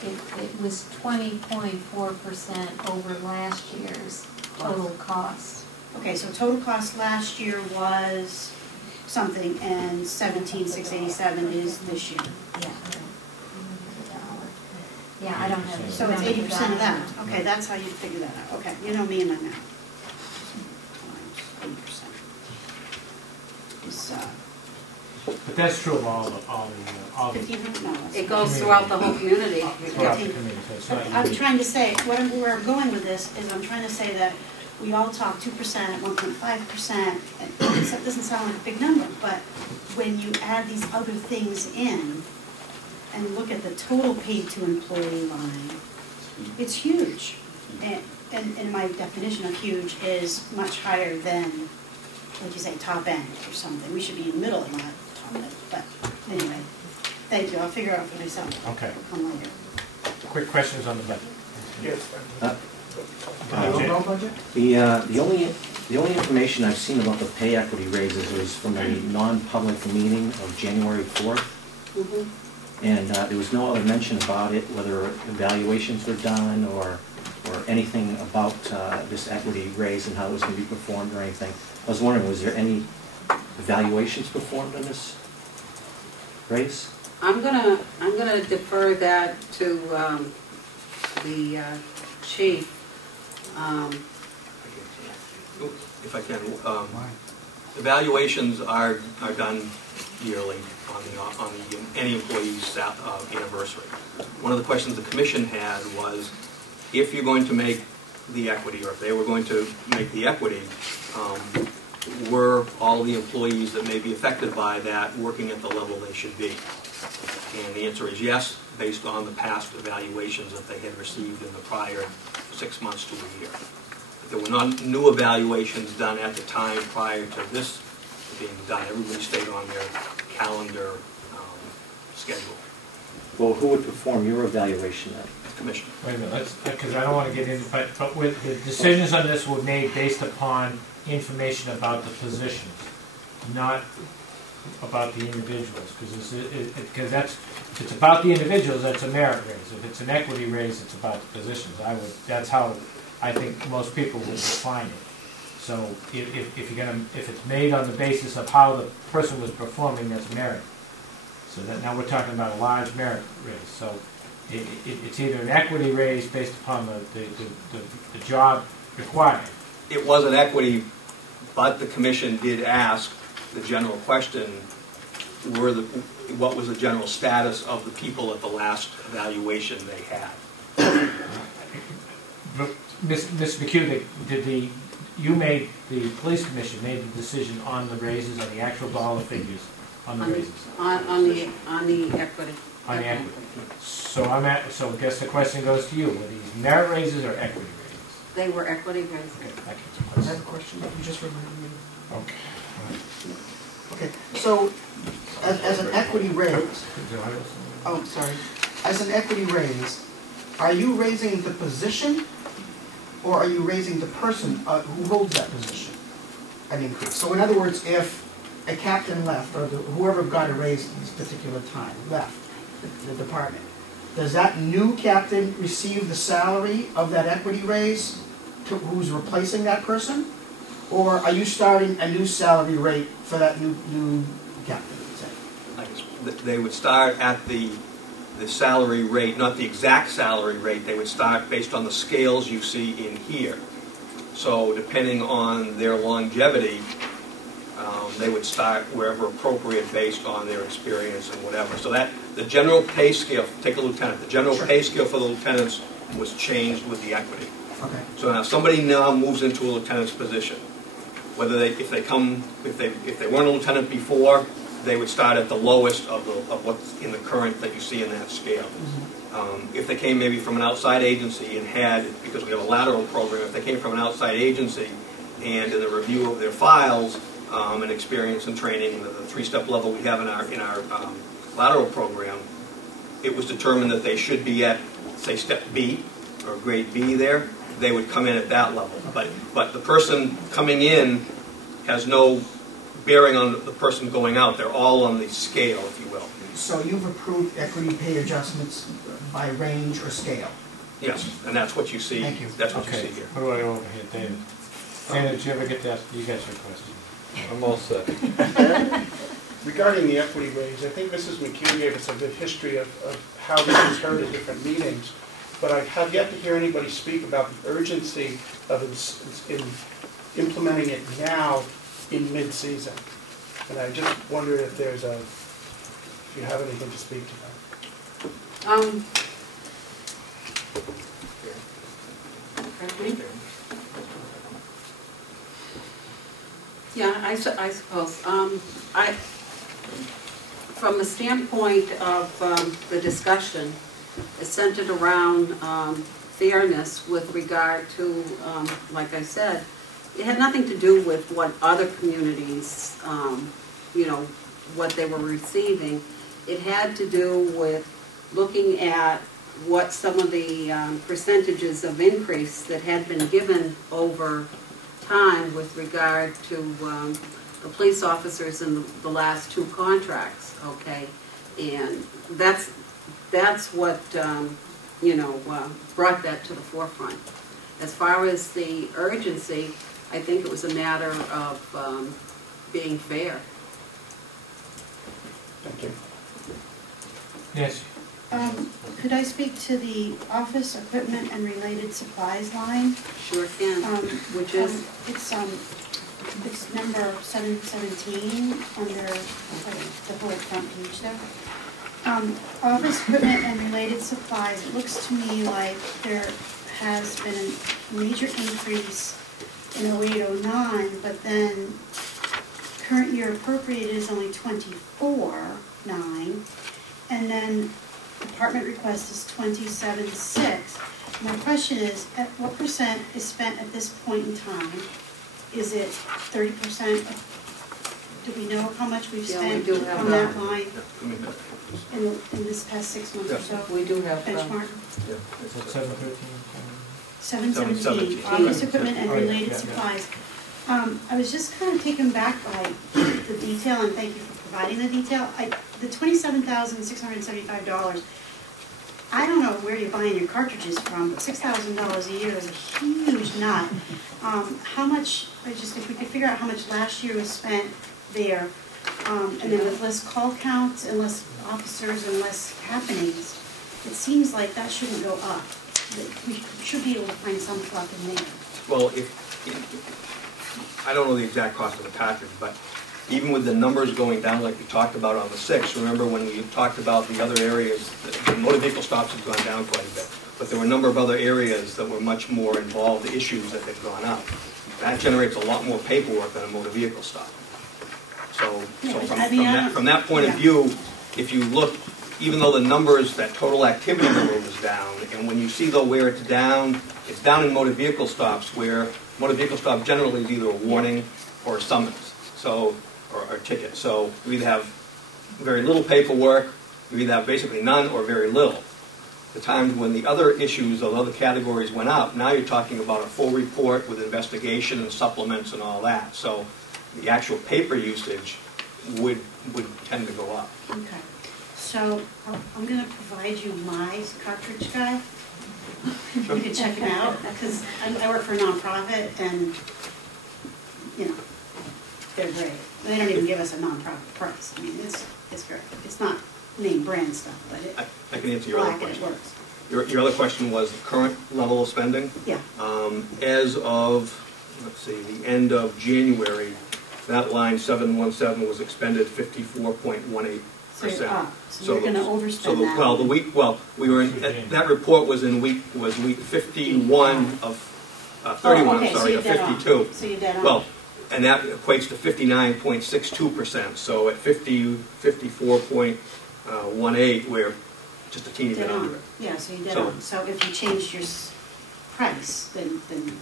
it was 20.4% over last year's total cost. Okay, so total cost last year was something, and 17,687 is this year. Yeah. Yeah, I don't have. So it's 80% of that. Okay, that's how you figure that out. Okay, you know me and I know. Times 80%. But that's true of all the 1,500? No. It goes throughout the whole community. throughout the community, so it's not I'm unique. trying to say, where I'm going with this is I'm trying to say that we all talk 2%, 1.5%. It doesn't sound like a big number, but when you add these other things in and look at the total paid to employee line, it's huge. And my definition of huge is much higher than, like you say, top end or something. We should be in the middle, not top end. But anyway, thank you. I'll figure out for myself. Okay. I'll come later. Quick questions on the budget. Yes. The only information I've seen about the pay equity raises was from a non-public meeting of January 4th. And there was no other mention about it, whether evaluations were done or anything about this equity raise and how it was going to be performed or anything. I was wondering, was there any evaluations performed on this raise? I'm gonna defer that to the chief. If I can, evaluations are done yearly on any employee's anniversary. One of the questions the commission had was, if you're going to make the equity, or if they were going to make the equity, were all the employees that may be affected by that working at the level they should be? And the answer is yes, based on the past evaluations that they had received in the prior 6 months to a year. There were not new evaluations done at the time prior to this being done. Everybody stayed on their calendar schedule. Well, who would perform your evaluation then? Commission. Wait a minute, because I don't want to get into, but with the decisions on this were made based upon information about the positions, not about the individuals, because that's, if it's about the individuals, that's a merit raise. If it's an equity raise, it's about the positions. That's how I think most people would define it. So if you're gonna, if it's made on the basis of how the person was performing, that's merit. So that, now we're talking about a large merit raise. So it's either an equity raise based upon the job required. It was an equity, but the commission did ask the general question, what was the general status of the people at the last evaluation they had? But Ms. McHugh, you made, the police commission made the decision on the raises, on the actual dollar figures, on the raises. On the equity. On the equity. So so I guess the question goes to you, were these merit raises or equity raises? They were equity raises. Okay, thank you. I have a question, you just reminded me. Okay. Okay, so as an equity raise, oh, sorry, as an equity raise, are you raising the position or are you raising the person who holds that position an increase? So in other words, if a captain left or whoever got a raise at this particular time left the department, does that new captain receive the salary of that equity raise to who's replacing that person? Or are you starting a new salary rate for that new captain? They would start at the salary rate, not the exact salary rate. They would start based on the scales you see in here. So depending on their longevity, they would start wherever appropriate based on their experience and whatever. So that the general pay scale, take a lieutenant, the general pay scale for the lieutenants was changed with the equity. Okay. So now somebody now moves into a lieutenant's position. Whether if they weren't a lieutenant before, they would start at the lowest of what's in the current that you see in that scale. If they came maybe from an outside agency and had, because we have a lateral program, if they came from an outside agency and in the review of their files and experience and training, the three-step level we have in our lateral program, it was determined that they should be at, say, step B or grade B there. They would come in at that level. But the person coming in has no bearing on the person going out. They're all on the scale, if you will. So you've approved equity pay adjustments by range or scale? Yes, and that's what you see. Thank you. That's what you see here. What do I over here, David? David, did you ever get to ask, you got your question? I'm all set. Regarding the equity raise, I think Mrs. McHugh gave us a good history of how this was heard at different meetings, but I have yet to hear anybody speak about the urgency of in implementing it now in mid-season. And I just wondered if if you have anything to speak to that. Yeah, I suppose. From the standpoint of the discussion, it's centered around fairness with regard to, like I said, it had nothing to do with what other communities, what they were receiving. It had to do with looking at what some of the percentages of increase that had been given over time with regard to the police officers in the last two contracts, okay? And that's what, brought that to the forefront. As far as the urgency, I think it was a matter of being fair. Thank you. Yes. Could I speak to the office equipment and related supplies line? Sure can. Which is? It's number 717 under the whole front page there. Office equipment and related supplies. It looks to me like there has been a major increase in 0809, but then current year appropriated is only 24.9, and then department request is 27.6. My question is, at what percent is spent at this point in time? Is it 30%? Do we know how much we've spent on that line in this past 6 months or so? We do have benchmark. Is it 713? 717, office equipment and related supplies. I was just kind of taken back by the detail, and thank you for providing the detail. The $27,675, I don't know where you're buying your cartridges from, but $6,000 a year is a huge nut. How much, if we could figure out how much last year was spent there, and then with less call counts and less officers and less happenings, it seems like that shouldn't go up. That we should be able to find some fluff in there. Well, I don't know the exact cost of the cartridge, but even with the numbers going down like we talked about on the 6th, remember when we talked about the other areas, the motor vehicle stops have gone down quite a bit, but there were a number of other areas that were much more involved, issues that had gone up. That generates a lot more paperwork than a motor vehicle stop. So from that point of view, if you look, even though the numbers, that total activity number was down, and when you see though where it's down in motor vehicle stops, where motor vehicle stop generally is either a warning or a summons, so, or a ticket. So you either have very little paperwork, you either have basically none or very little. The times when the other issues, the other categories went up, now you're talking about a full report with investigation and supplements and all that. So the actual paper usage would tend to go up. Okay. So I'm going to provide you my cartridge guy. You can check it out, because I work for a nonprofit, and, you know, they're great. They don't even give us a nonprofit price. I mean, it's great. It's not name brand stuff, but I can answer your other it question. works. Your other question was the current level of spending? Yeah. As of, let's see, the end of January, that line 717 was expended 54.18%. So you're going to overspend that. Well, we were in, that report was in week 51 of 31. Okay, I'm sorry, so of 52. So you're dead on. Well, and that equates to 59.62%. So at 54.18, we're just a teeny bit under it. Yeah, so you're dead on. So if you changed your price, then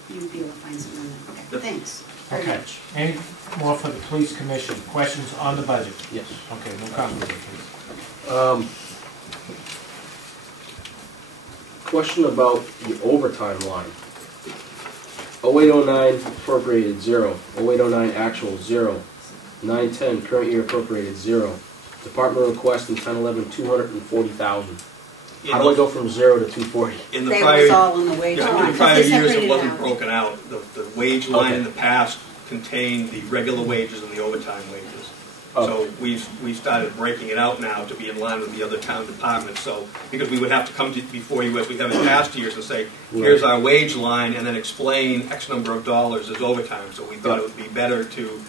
you'd be able to find something on that. Okay, thanks. Very much. Any more for the police commission? Questions on the budget? Yes. Okay, no comment, please. Question about the overtime line. 0809 appropriated 0. 0809 actual 0. 910 current year appropriated 0. Department request in 1011 $240,000. How do I go from 0 to 240? In the They prior, was all in the wage line. in the prior years, it wasn't out. broken out. The wage line Okay. in the past contained the regular wages and the overtime wages. So we've started breaking it out now to be in line with the other town departments. So because we would have to come before you as we have in past years and say, here's our wage line, and then explain X number of dollars as overtime. So we thought it would be better to,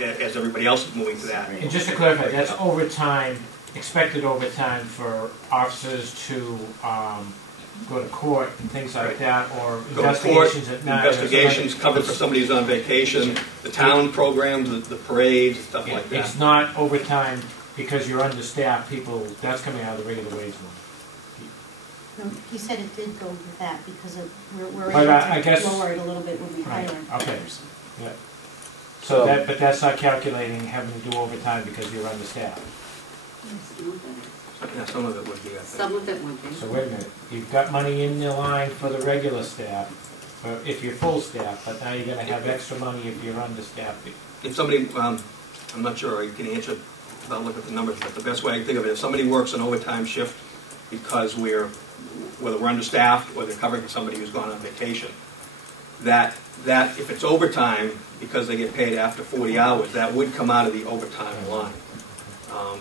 as everybody else is moving to that. And just to clarify, that's overtime, expected overtime for officers to go to court and things like that, or Go to court, investigations at night. investigations, cover for somebody who's on vacation, the town programs, the parades, stuff like that. It's not overtime because you're understaffed, people, that's coming out of the regular wage line. No, he said it did go with that because we're But able I to guess- lower it a little bit when we Right, hire. okay. Yeah. So that, but that's not calculating having to do overtime because you're understaffed. Yeah, some of it would be, I think. Some of it would be. So wait a minute, you've got money in the line for the regular staff, if you're full staff, but now you're gonna have extra money if you're understaffed. If somebody, I'm not sure I can answer without looking at the numbers, but the best way I can think of it, if somebody works an overtime shift because whether we're understaffed or they're covering for somebody who's gone on vacation, that if it's overtime because they get paid after 40 hours, that would come out of the overtime line.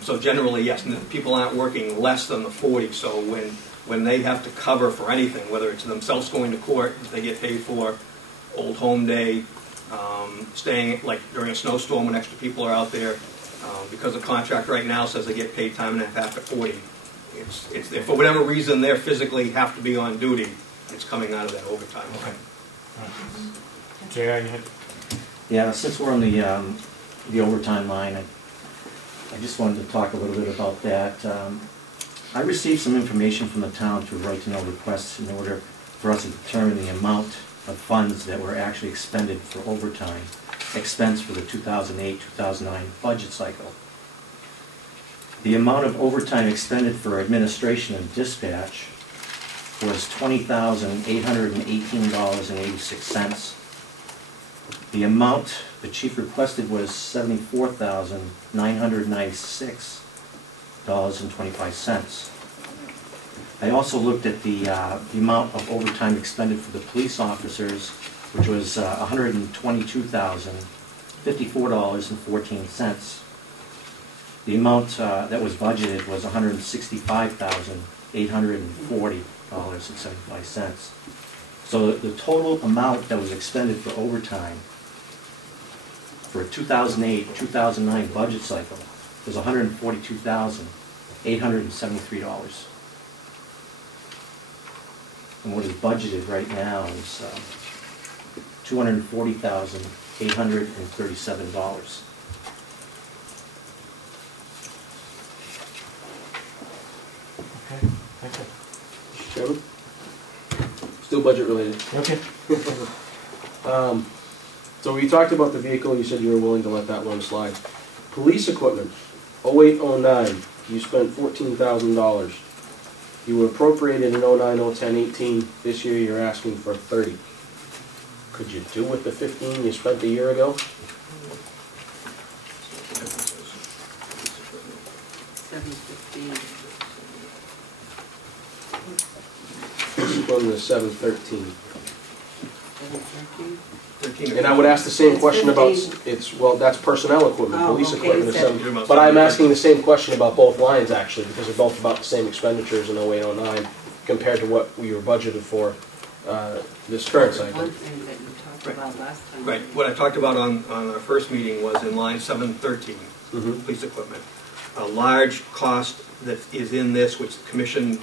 So generally, yes, people aren't working less than the 40, so when they have to cover for anything, whether it's themselves going to court, they get paid for Old Home Day, staying, like during a snowstorm when extra people are out there, because the contract right now says they get paid time and a half after 40. It's if for whatever reason they physically have to be on duty, it's coming out of that overtime. Okay. J.R., you had? Yeah, since we're on the overtime line, I just wanted to talk a little bit about that. I received some information from the town through right-to-know requests in order for us to determine the amount of funds that were actually expended for overtime expense for the 2008-2009 budget cycle. The amount of overtime expended for administration and dispatch was $20,818.86. The amount the chief requested was $74,996.25. I also looked at the amount of overtime expended for the police officers, which was $122,054.14. The amount that was budgeted was $165,840.75. So the total amount that was expended for overtime for a 2008-2009 budget cycle was $142,873. And what is budgeted right now is $240,837. Okay, thank you. Mr. Chairman? Still budget related. Okay. So we talked about the vehicle, you said you were willing to let that one slide. Police equipment, 08-09, you spent $14,000. You were appropriated in 09, 010, 18. This year you're asking for 30. Could you do with the 15 you spent a year ago? 715. This is from the 713. 713? And I would ask the same It's question about, 15. well, that's personnel equipment, Oh, police okay, equipment is so- 7. But I'm asking the same question about both lines actually, because they're both about the same expenditures in 08, 09 compared to what we were budgeted for this current cycle. One thing that you talked about last time. Right, what I talked about on our first meeting was in line 713, police equipment. A large cost that is in this, which the commission,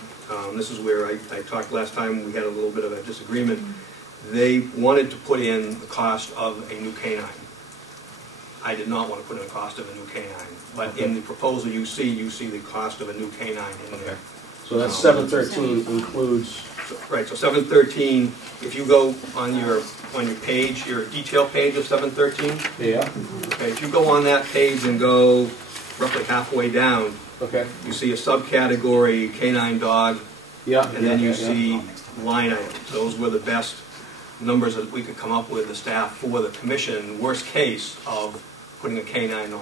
this is where I talked last time, we had a little bit of a disagreement. They wanted to put in the cost of a new canine. I did not want to put in the cost of a new canine, but in the proposal you see the cost of a new canine in there. So that's 713 includes. Right, so 713, if you go on your page, your detail page of 713. Yeah. Okay, if you go on that page and go roughly halfway down, okay, you see a subcategory canine dog. Yeah. And then you see line items. Those were the best numbers that we could come up with, the staff, for the commission, worst case of putting a canine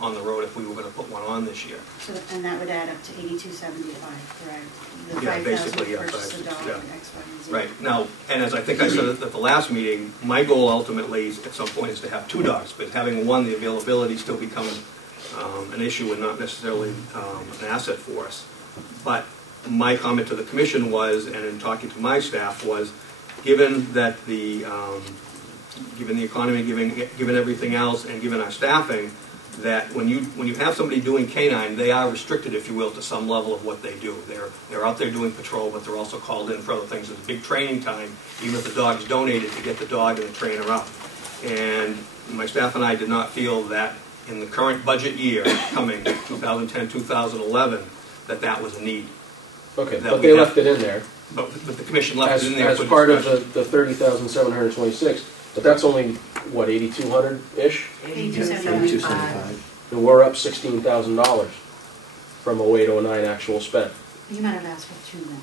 on the road if we were going to put one on this year. So, and that would add up to 8275, correct? The Yeah, 5,000 basically, yeah, purchase the dog yeah. and X, Y, and Z. Right. Now, and as I think I said at the last meeting, my goal ultimately at some point is to have 2 dogs, but having one, the availability still becomes an issue and not necessarily an asset for us. But my comment to the commission was, and in talking to my staff, was given that given the economy, given everything else, and given our staffing, that when you have somebody doing canine, they are restricted, if you will, to some level of what they do. They're out there doing patrol, but they're also called in for other things. There's big training time, even if the dog's donated, to get the dog and the trainer up. And my staff and I did not feel that in the current budget year, coming 2010, 2011, that was a need. Okay, That but we they have- left it in there. But the commission left it in there As for part of discussion. the 30,726, but that's only, what, 8,200-ish? 8275. And we're up $16,000 from 08-09 actual spent. You might have asked for 2 then.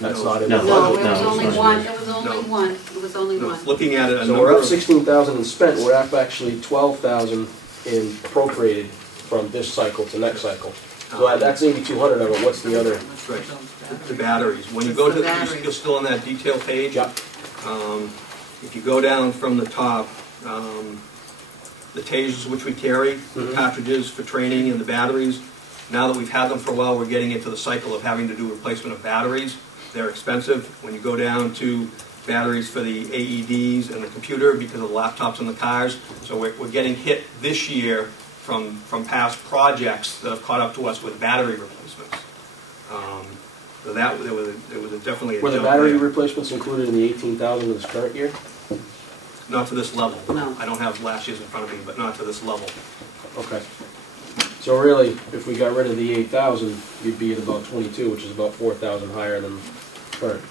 That's No. not in the No, budget. it was only it's not. one, it was only one, it was only No, one. looking at it, a So number we're up of... 16,000 in spent, we're up actually 12,000 in appropriated from this cycle to next cycle. So that's 8,200 of it, what's the other? Right, the batteries. When you go to, The batteries. you're still on that detail page. Yep. If you go down from the top, the tasers which we carry, the cartridges for training, and the batteries, now that we've had them for a while, we're getting into the cycle of having to do replacement of batteries. They're expensive. When you go down to batteries for the AEDs and the computer because of the laptops in the cars, so we're getting hit this year from past projects that have caught up to us with battery replacements. So there was definitely a Were the jump battery there. replacements included in the 18,000 of this current year? Not to this level. No. I don't have last year's in front of me, but not to this level. Okay. So really, if we got rid of the 8,000, you'd be at about 22, which is about 4,000 higher than current.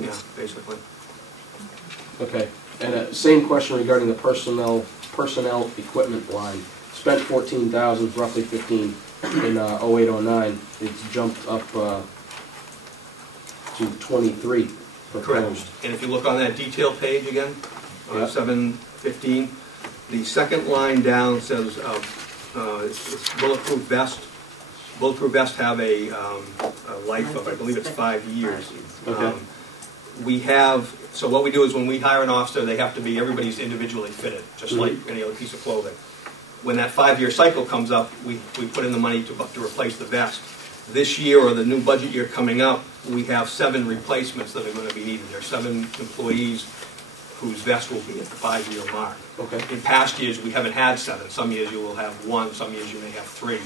Yeah, basically. Okay. And same question regarding the personnel equipment line. Spent 14,000, roughly 15 in 08-09. It's jumped up to 23 proposed. Correct. And if you look on that detail page again, on Yep. 715, the second line down says it's bulletproof vest, bulletproof vests have a life of, I believe it's 5 years. Okay. We have, so what we do is when we hire an officer, they have to be, everybody's individually fitted, just like any other piece of clothing. When that 5-year cycle comes up, we put in the money to replace the vest. This year, or the new budget year coming up, we have 7 replacements that are going to be needed. There are 7 employees whose vest will be at the 5-year mark. Okay. In past years, we haven't had 7. Some years you will have 1, some years you may have 3.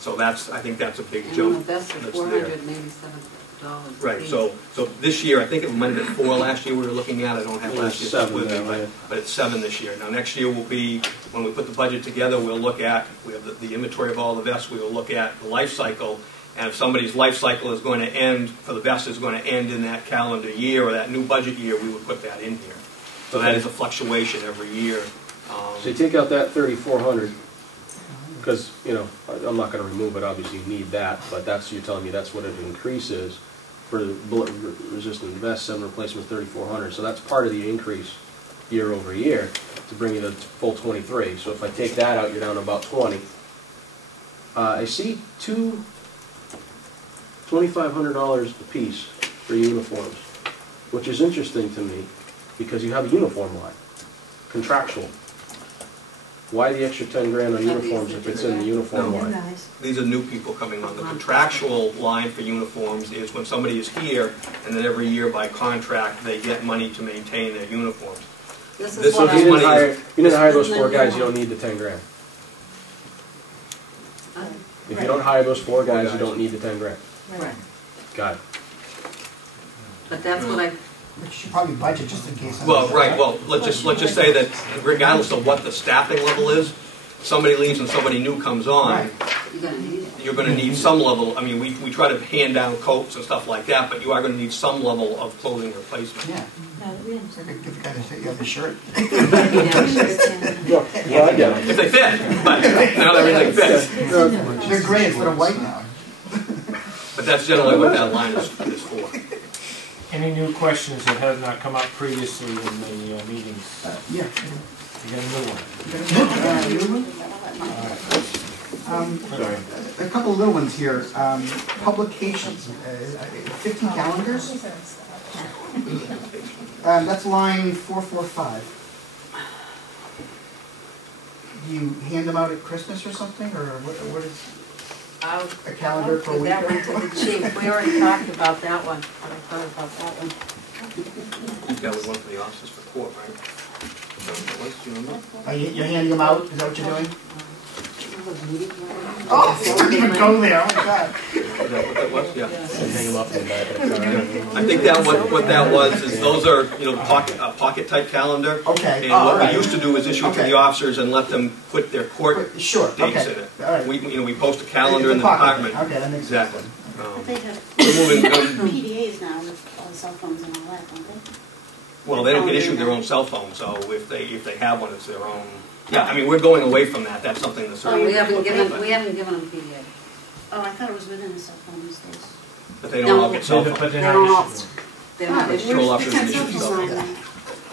So that's, I think that's a big And jump. the vests are that's there. $487. Right, so this year, I think it might have been 4 last year we were looking at. I don't have last year's 7 with me, now, yeah. but it's 7 this year. Now, next year will be, when we put the budget together, we'll look at, we have the inventory of all the vests, we will look at the life cycle, and if somebody's life cycle is going to end, for the vest is going to end in that calendar year or that new budget year, we would put that in here. So that is a fluctuation every year. So you take out that 3,400, because, you know, I'm not going to remove it, obviously you need that, but that's, you're telling me that's what an increase is for the bullet-resistant vest, 7 replacements, 3,400. So that's part of the increase year over year to bring you to full 23. So if I take that out, you're down to about 20. I see two $2,500 a piece for uniforms, which is interesting to me because you have a uniform line, contractual. Why the extra 10 grand on uniforms if it's in the uniform line? These are new people coming on. The contractual line for uniforms is when somebody is here, and then every year by contract, they get money to maintain their uniforms. So if you didn't hire those 4 guys, you don't need the 10 grand. If you don't hire those 4 guys, you don't need the 10 grand. Right. Got it. But that's what I... But you should probably budget just in case. Well, right, well, let's just say that regardless of what the staffing level is, somebody leaves and somebody new comes on, you're going to need some level, I mean, we try to hand down coats and stuff like that, but you are going to need some level of clothing replacement. Yeah. Give the guy to take you off his shirt. Yeah, I get it. If they fit, but not everything fits. They're gray instead of white now. But that's generally what that line is for. Any new questions that have not come up previously in the meetings? Yeah. You got a new one? Sorry. A couple of little ones here. Publications, 50 calendars. That's line 445. Do you hand them out at Christmas or something, or what is? A calendar per week? That one to the chief. We already talked about that one. I thought about that one. That was one for the officers for court, right? Is that what it was? Do you remember? You're handing them out? Is that what you're doing? Oh, don't even go there. Oh my God. Is that what that was? Yeah. Hang them up in the back of the car. I think that what that was is those are pocket type calendar. Okay. And what we used to do is issue it to the officers and let them put their court dates in it. All right. We post a calendar in the department. Okay, that makes sense. Exactly. But they have moving. PDAs now with all the cell phones and all that, don't they? Well, they don't get issued their own cell phone, so if they have one, it's their own. Yeah, I mean, we're going away from that. That's something that's. Oh, we haven't given them PDA. Oh, I thought it was within the cell phone these days. But they don't all get cell phones. But They don't all. They're not Patrol issued. officers Where's issue the cell sign phones. then?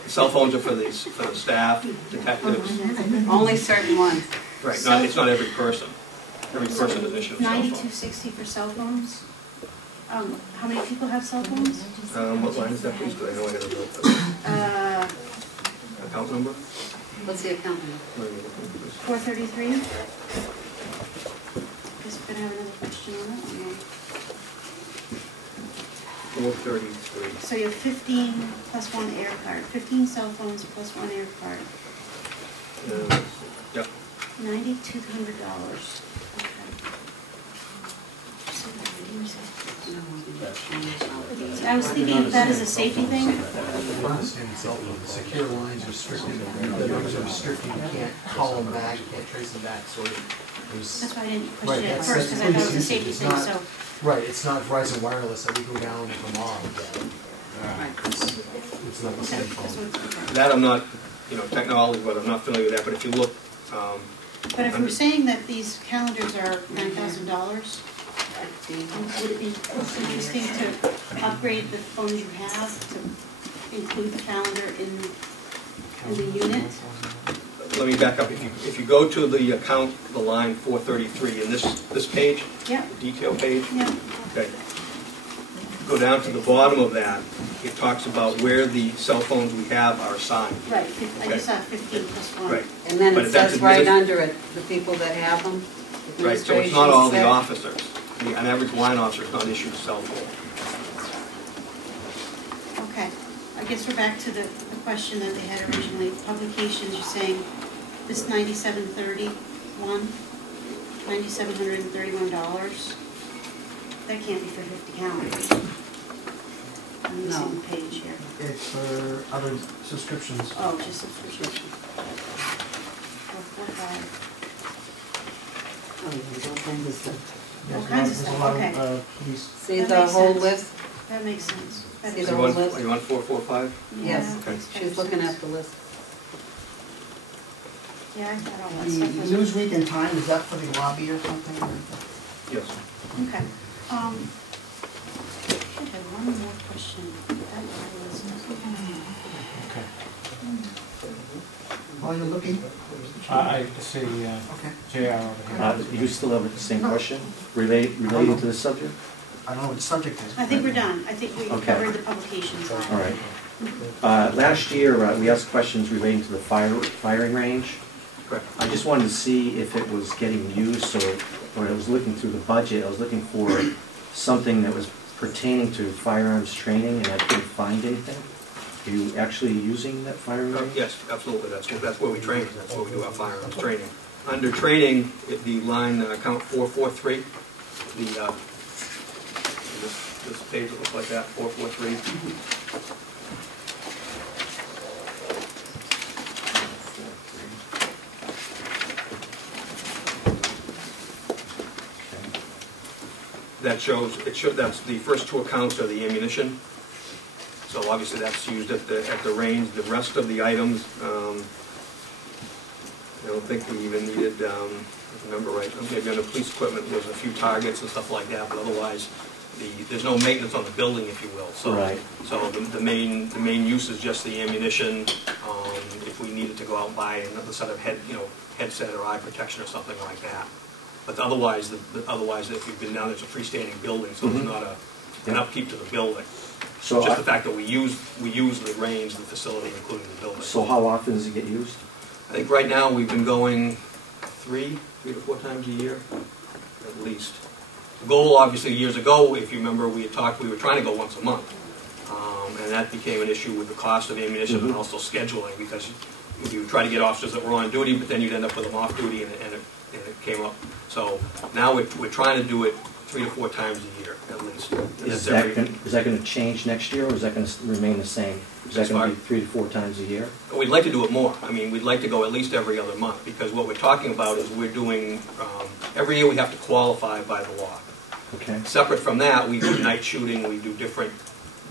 Cell phones are for the staff, detectives. Only certain ones. Right, it's not every person. Every person is issued a cell phone. 9260 for cell phones? How many people have cell phones? What line is that, please? Do I know I gotta vote? Account number? What's the account number? 433? Guess we're gonna have another question on that one. 433. So you have 15 plus 1 air card, 15 cell phones plus 1 air card. Yep. $9,200. I was thinking of that as a safety thing. The secure lines are restricted, the numbers are restricted, you can't call them back, you can't trace them back, so That's why I didn't question it at first, because I thought it was a safety thing, so. Right, it's not Verizon Wireless that we go down tomorrow. It's not the same phone. That I'm not, technology, but I'm not familiar with that, but if you look. But if we're saying that these calendars are $9,000, would it be interesting to upgrade the phones you have to include the calendar in the unit? let me back up. If you go to the account, the line 433, in this page, Yeah, the detail page, yeah. okay, go down to the bottom of that, it talks about where the cell phones we have are assigned. Right, I just saw 15 plus 1. Right. And then But it that's says right adminis- under it, the people that have them. Right, so it's not all the administration officers. An average line officer is not issued a cell phone. Okay, I guess we're back to the question that they had originally. Publications, you're saying this $97.31, $9,731. That can't be for 50 calendars. I'm No. missing the page here. It's for other subscriptions. Oh, just subscription. 445. Oh, there's all kinds of stuff. There's All kinds of there's a stuff, lot okay. police. See That the makes whole sense. list? That makes sense. That See is- the You whole want, list? you want 445? Yeah, Yes. that makes She's better looking sense. at the list. Yeah, I thought all that stuff The was. Newsweek and Time, is that for the lobby or something? or- Yes. Okay. Should have one more question. That was. Okay. While you're looking? I see, Okay. JR over here. You still have the same question relating to the subject? I don't know what the subject is. I think we're done. I think we Okay. covered the publications. All right. Last year, we asked questions relating to the firing range. Correct. I just wanted to see if it was getting used, so when I was looking through the budget, I was looking for something that was pertaining to firearms training, and I couldn't find anything. Are you actually using that firing range? Yes, absolutely. That's where we train. That's where we do our firearms training. Under training, the line account 443, this page that looks like that, 443. That shows, that's the first two accounts are the ammunition. So obviously that's used at the range. The rest of the items, I don't think we even needed, if I remember right, maybe under police equipment, there's a few targets and stuff like that, but otherwise, there's no maintenance on the building, if you will. So, Right. So the main use is just the ammunition. If we needed to go out and buy another set of headset or eye protection or something like that. But otherwise, if you've been down, it's a freestanding building, so there's not an upkeep to the building. So Just the fact that we use the range, the facility, including the building. So how often does it get used? I think right now we've been going three to four times a year, at least. The goal, obviously, years ago, if you remember, we had talked, we were trying to go once a month. And that became an issue with the cost of ammunition and also scheduling, because you would try to get officers that were on duty, but then you'd end up with them off duty, and it came up. So now we're trying to do it 3 to 4 times a year, at least. And Is that's that going to change next year, or is that going to remain the same? Is that going to be 3 to 4 times a year? We'd like to do it more. I mean, we'd like to go at least every other month, because what we're talking about is we're doing, every year we have to qualify by the law. Okay. Separate from that, we do night shooting, we do different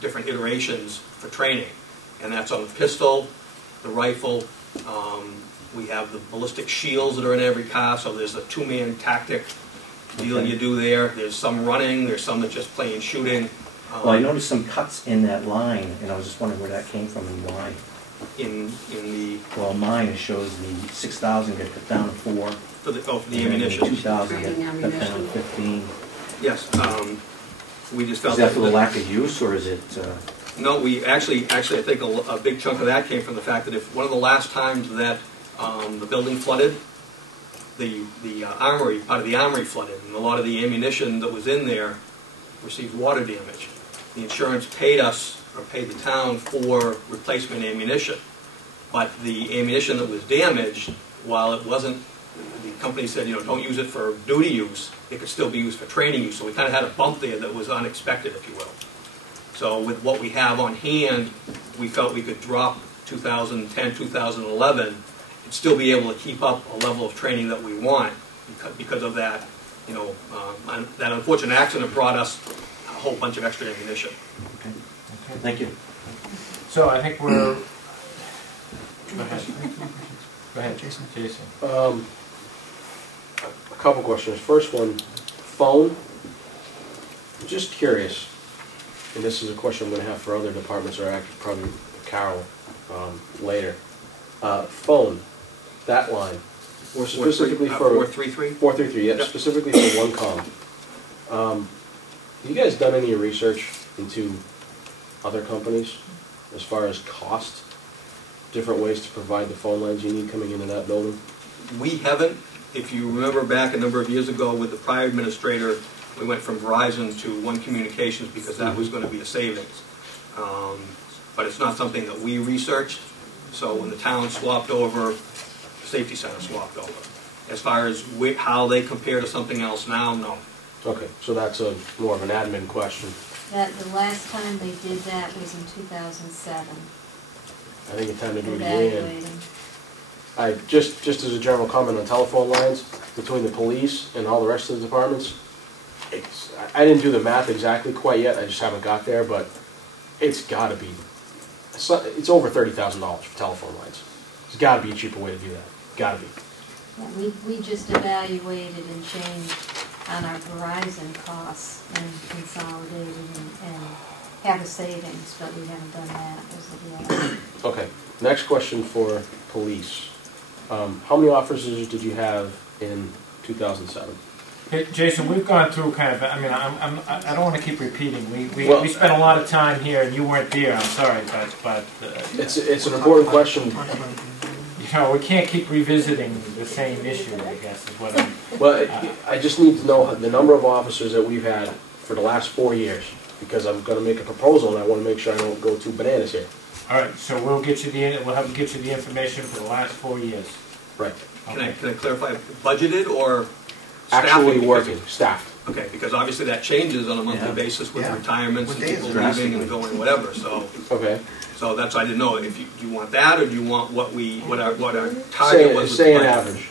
iterations for training. And that's on the pistol, the rifle, we have the ballistic shields that are in every car, so there's a 2-man tactic deal you do there. There's some running, there's some that just plain shooting. Well, I noticed some cuts in that line, and I was just wondering where that came from and why. In the... Well, mine, it shows the 6,000 got cut down to 4. For the and then ammunition. 2,000 got cut down to 15. Yes, we just felt Is that for the lack of use, or is it... No, we actually, I think a big chunk of that came from the fact that if one of the last times that the building flooded, the armory, part of the armory flooded, and a lot of the ammunition that was in there received water damage. The insurance paid us, or paid the town, for replacement ammunition. But the ammunition that was damaged, while it wasn't, the company said, don't use it for duty use, it could still be used for training use. So we kind of had a bump there that was unexpected, if you will. So with what we have on hand, we felt we could drop 2010, 2011, and still be able to keep up a level of training that we want because of that. That unfortunate accident brought us a whole bunch of extra ammunition. Okay. Thank you. So I think we're... Go ahead, Jason. A couple questions. First one, phone. Just curious, and this is a question I'm going to have for other departments, or actually probably Carol later. Phone. that line, Or specifically for 433? 433, yeah, Yep. specifically for OneCom. Have you guys done any research into other companies as far as cost? Different ways to provide the phone lines you need coming into that building? We haven't. If you remember back a number of years ago with the prior administrator, we went from Verizon to One Communications because that was going to be a savings. But it's not something that we researched. So when the town swapped over, the Safety Center swapped over. As far as how they compare to something else now, no. Okay, so that's more of an admin question. The last time they did that was in 2007. I think it's time to do it again. Evaluating. I just as a general comment on telephone lines between the police and all the rest of the departments. I didn't do the math exactly quite yet. I just haven't got there, but it's got to be. It's over $30,000 for telephone lines. There's got to be a cheaper way to do that. Got to be. Yeah, we just evaluated and changed on our Verizon costs and consolidated and have a savings, but we haven't done that as of yet. Okay. Next question for police. How many officers did you have in 2007? Hey, Jason, we've gone through kind of. I mean, I don't want to keep repeating. We spent a lot of time here, and you weren't there. I'm sorry, but it's an important question. You know, we can't keep revisiting the same issue. I guess is what. I just need to know the number of officers that we've had for the last 4 years, because I'm going to make a proposal, and I want to make sure I don't go too bananas here. All right, so we'll have to get you the information for the last 4 years. Right. Okay. Can I clarify, budgeted or Actually staffing? working, staffed. Okay, because obviously that changes on a monthly basis with retirements and people leaving Drastically. and going whatever, so. Okay. So that's, I didn't know, if you, do you want that, or do you want what our target was? with Say the an budget? average.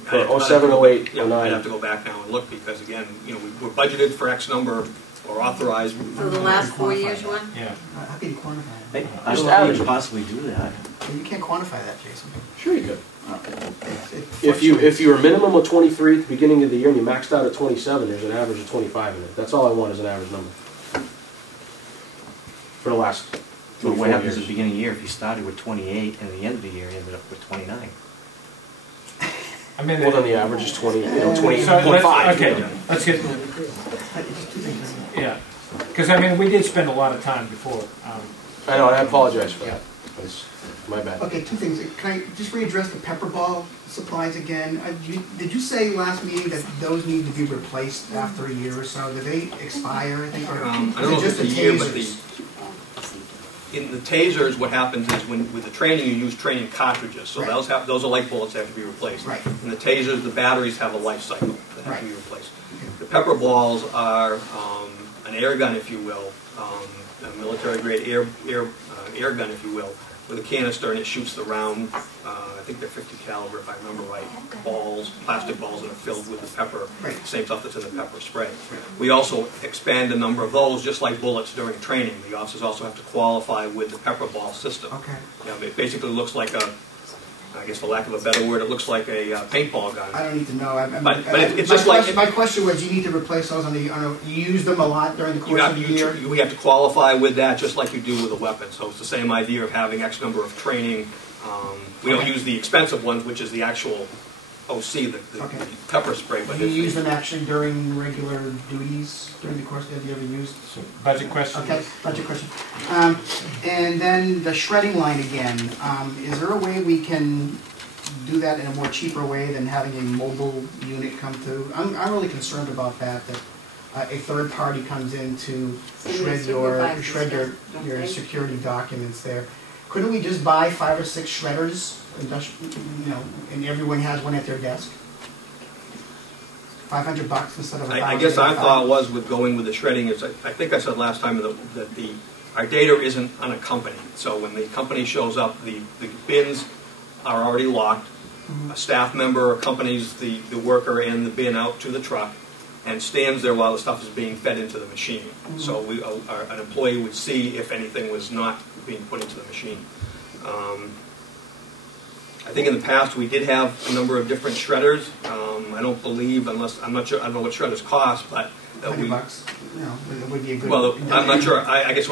I'd For have to 07, go 08, back- yeah, 09. I'd have to go back now and look, because again, we're budgeted for X number, or authorized. For the last 4 years, one? Yeah. How can you quantify I that? I don't know if you could possibly do that. You can't quantify that, Jason. Sure you could. It If you fluctuates. were a minimum of 23 at the beginning of the year and you maxed out at 27, there's an average of 25 in it. That's all I want is an average number. For the last But 3 what happens at the years. beginning of the year if you started with 28 and at the end of the year you ended up with 29? I mean, Well, then the average is 20, so 28.5. okay, let's get. Yeah, because I mean, we did spend a lot of time before. I know, and I apologize for that. That's my bad. Okay, two things. Can I just readdress the pepper ball supplies again? Did you say last meeting that those need to be replaced after a year or so? Do they expire, I think, or I is don't know it if just it's the a year, but tasers? in the tasers, what happens is with the training, you use training cartridges, so Right. those are light bullets that have to be replaced. Right. In the tasers, the batteries have a life cycle that have to be Right. replaced. The pepper balls are an air gun, if you will, a military-grade air gun, if you will, with a canister, and it shoots the round, I think they're 50 caliber, if I remember right, balls, plastic balls that are filled with the pepper, Right. same stuff that's in the pepper spray. We also expand the number of those, just like bullets during training. The officers also have to qualify with the pepper ball system. Okay. It basically looks like I guess for lack of a better word, it looks like a paintball gun. I don't need to know. But it's just like... My question was, you need to replace those you use them a lot during the course of the year? We have to qualify with that just like you do with a weapon. So it's the same idea of having X number of training. We don't use the expensive ones, which is the actual OC, the pepper spray. But Do you use them actually during regular duties during the course? Have you ever used? Budget question. Okay, budget question. And then the shredding line again. Is there a way we can do that in a more cheaper way than having a mobile unit come through? I'm really concerned about that. That a third party comes in to shred your security documents there. Couldn't we just buy 5 or 6 shredders, and everyone has one at their desk? $500 instead of I guess our thought was with going with the shredding is, I think I said last time that our data isn't unaccompanied. So when the company shows up, the bins are already locked. A staff member accompanies the worker and the bin out to the truck and stands there while the stuff is being fed into the machine. So an employee would see if anything was not being put into the machine. I think in the past we did have a number of different shredders. I don't believe, I'm not sure, I don't know what shredders cost, but $100. It would be a good. Well, I'm not sure. I guess what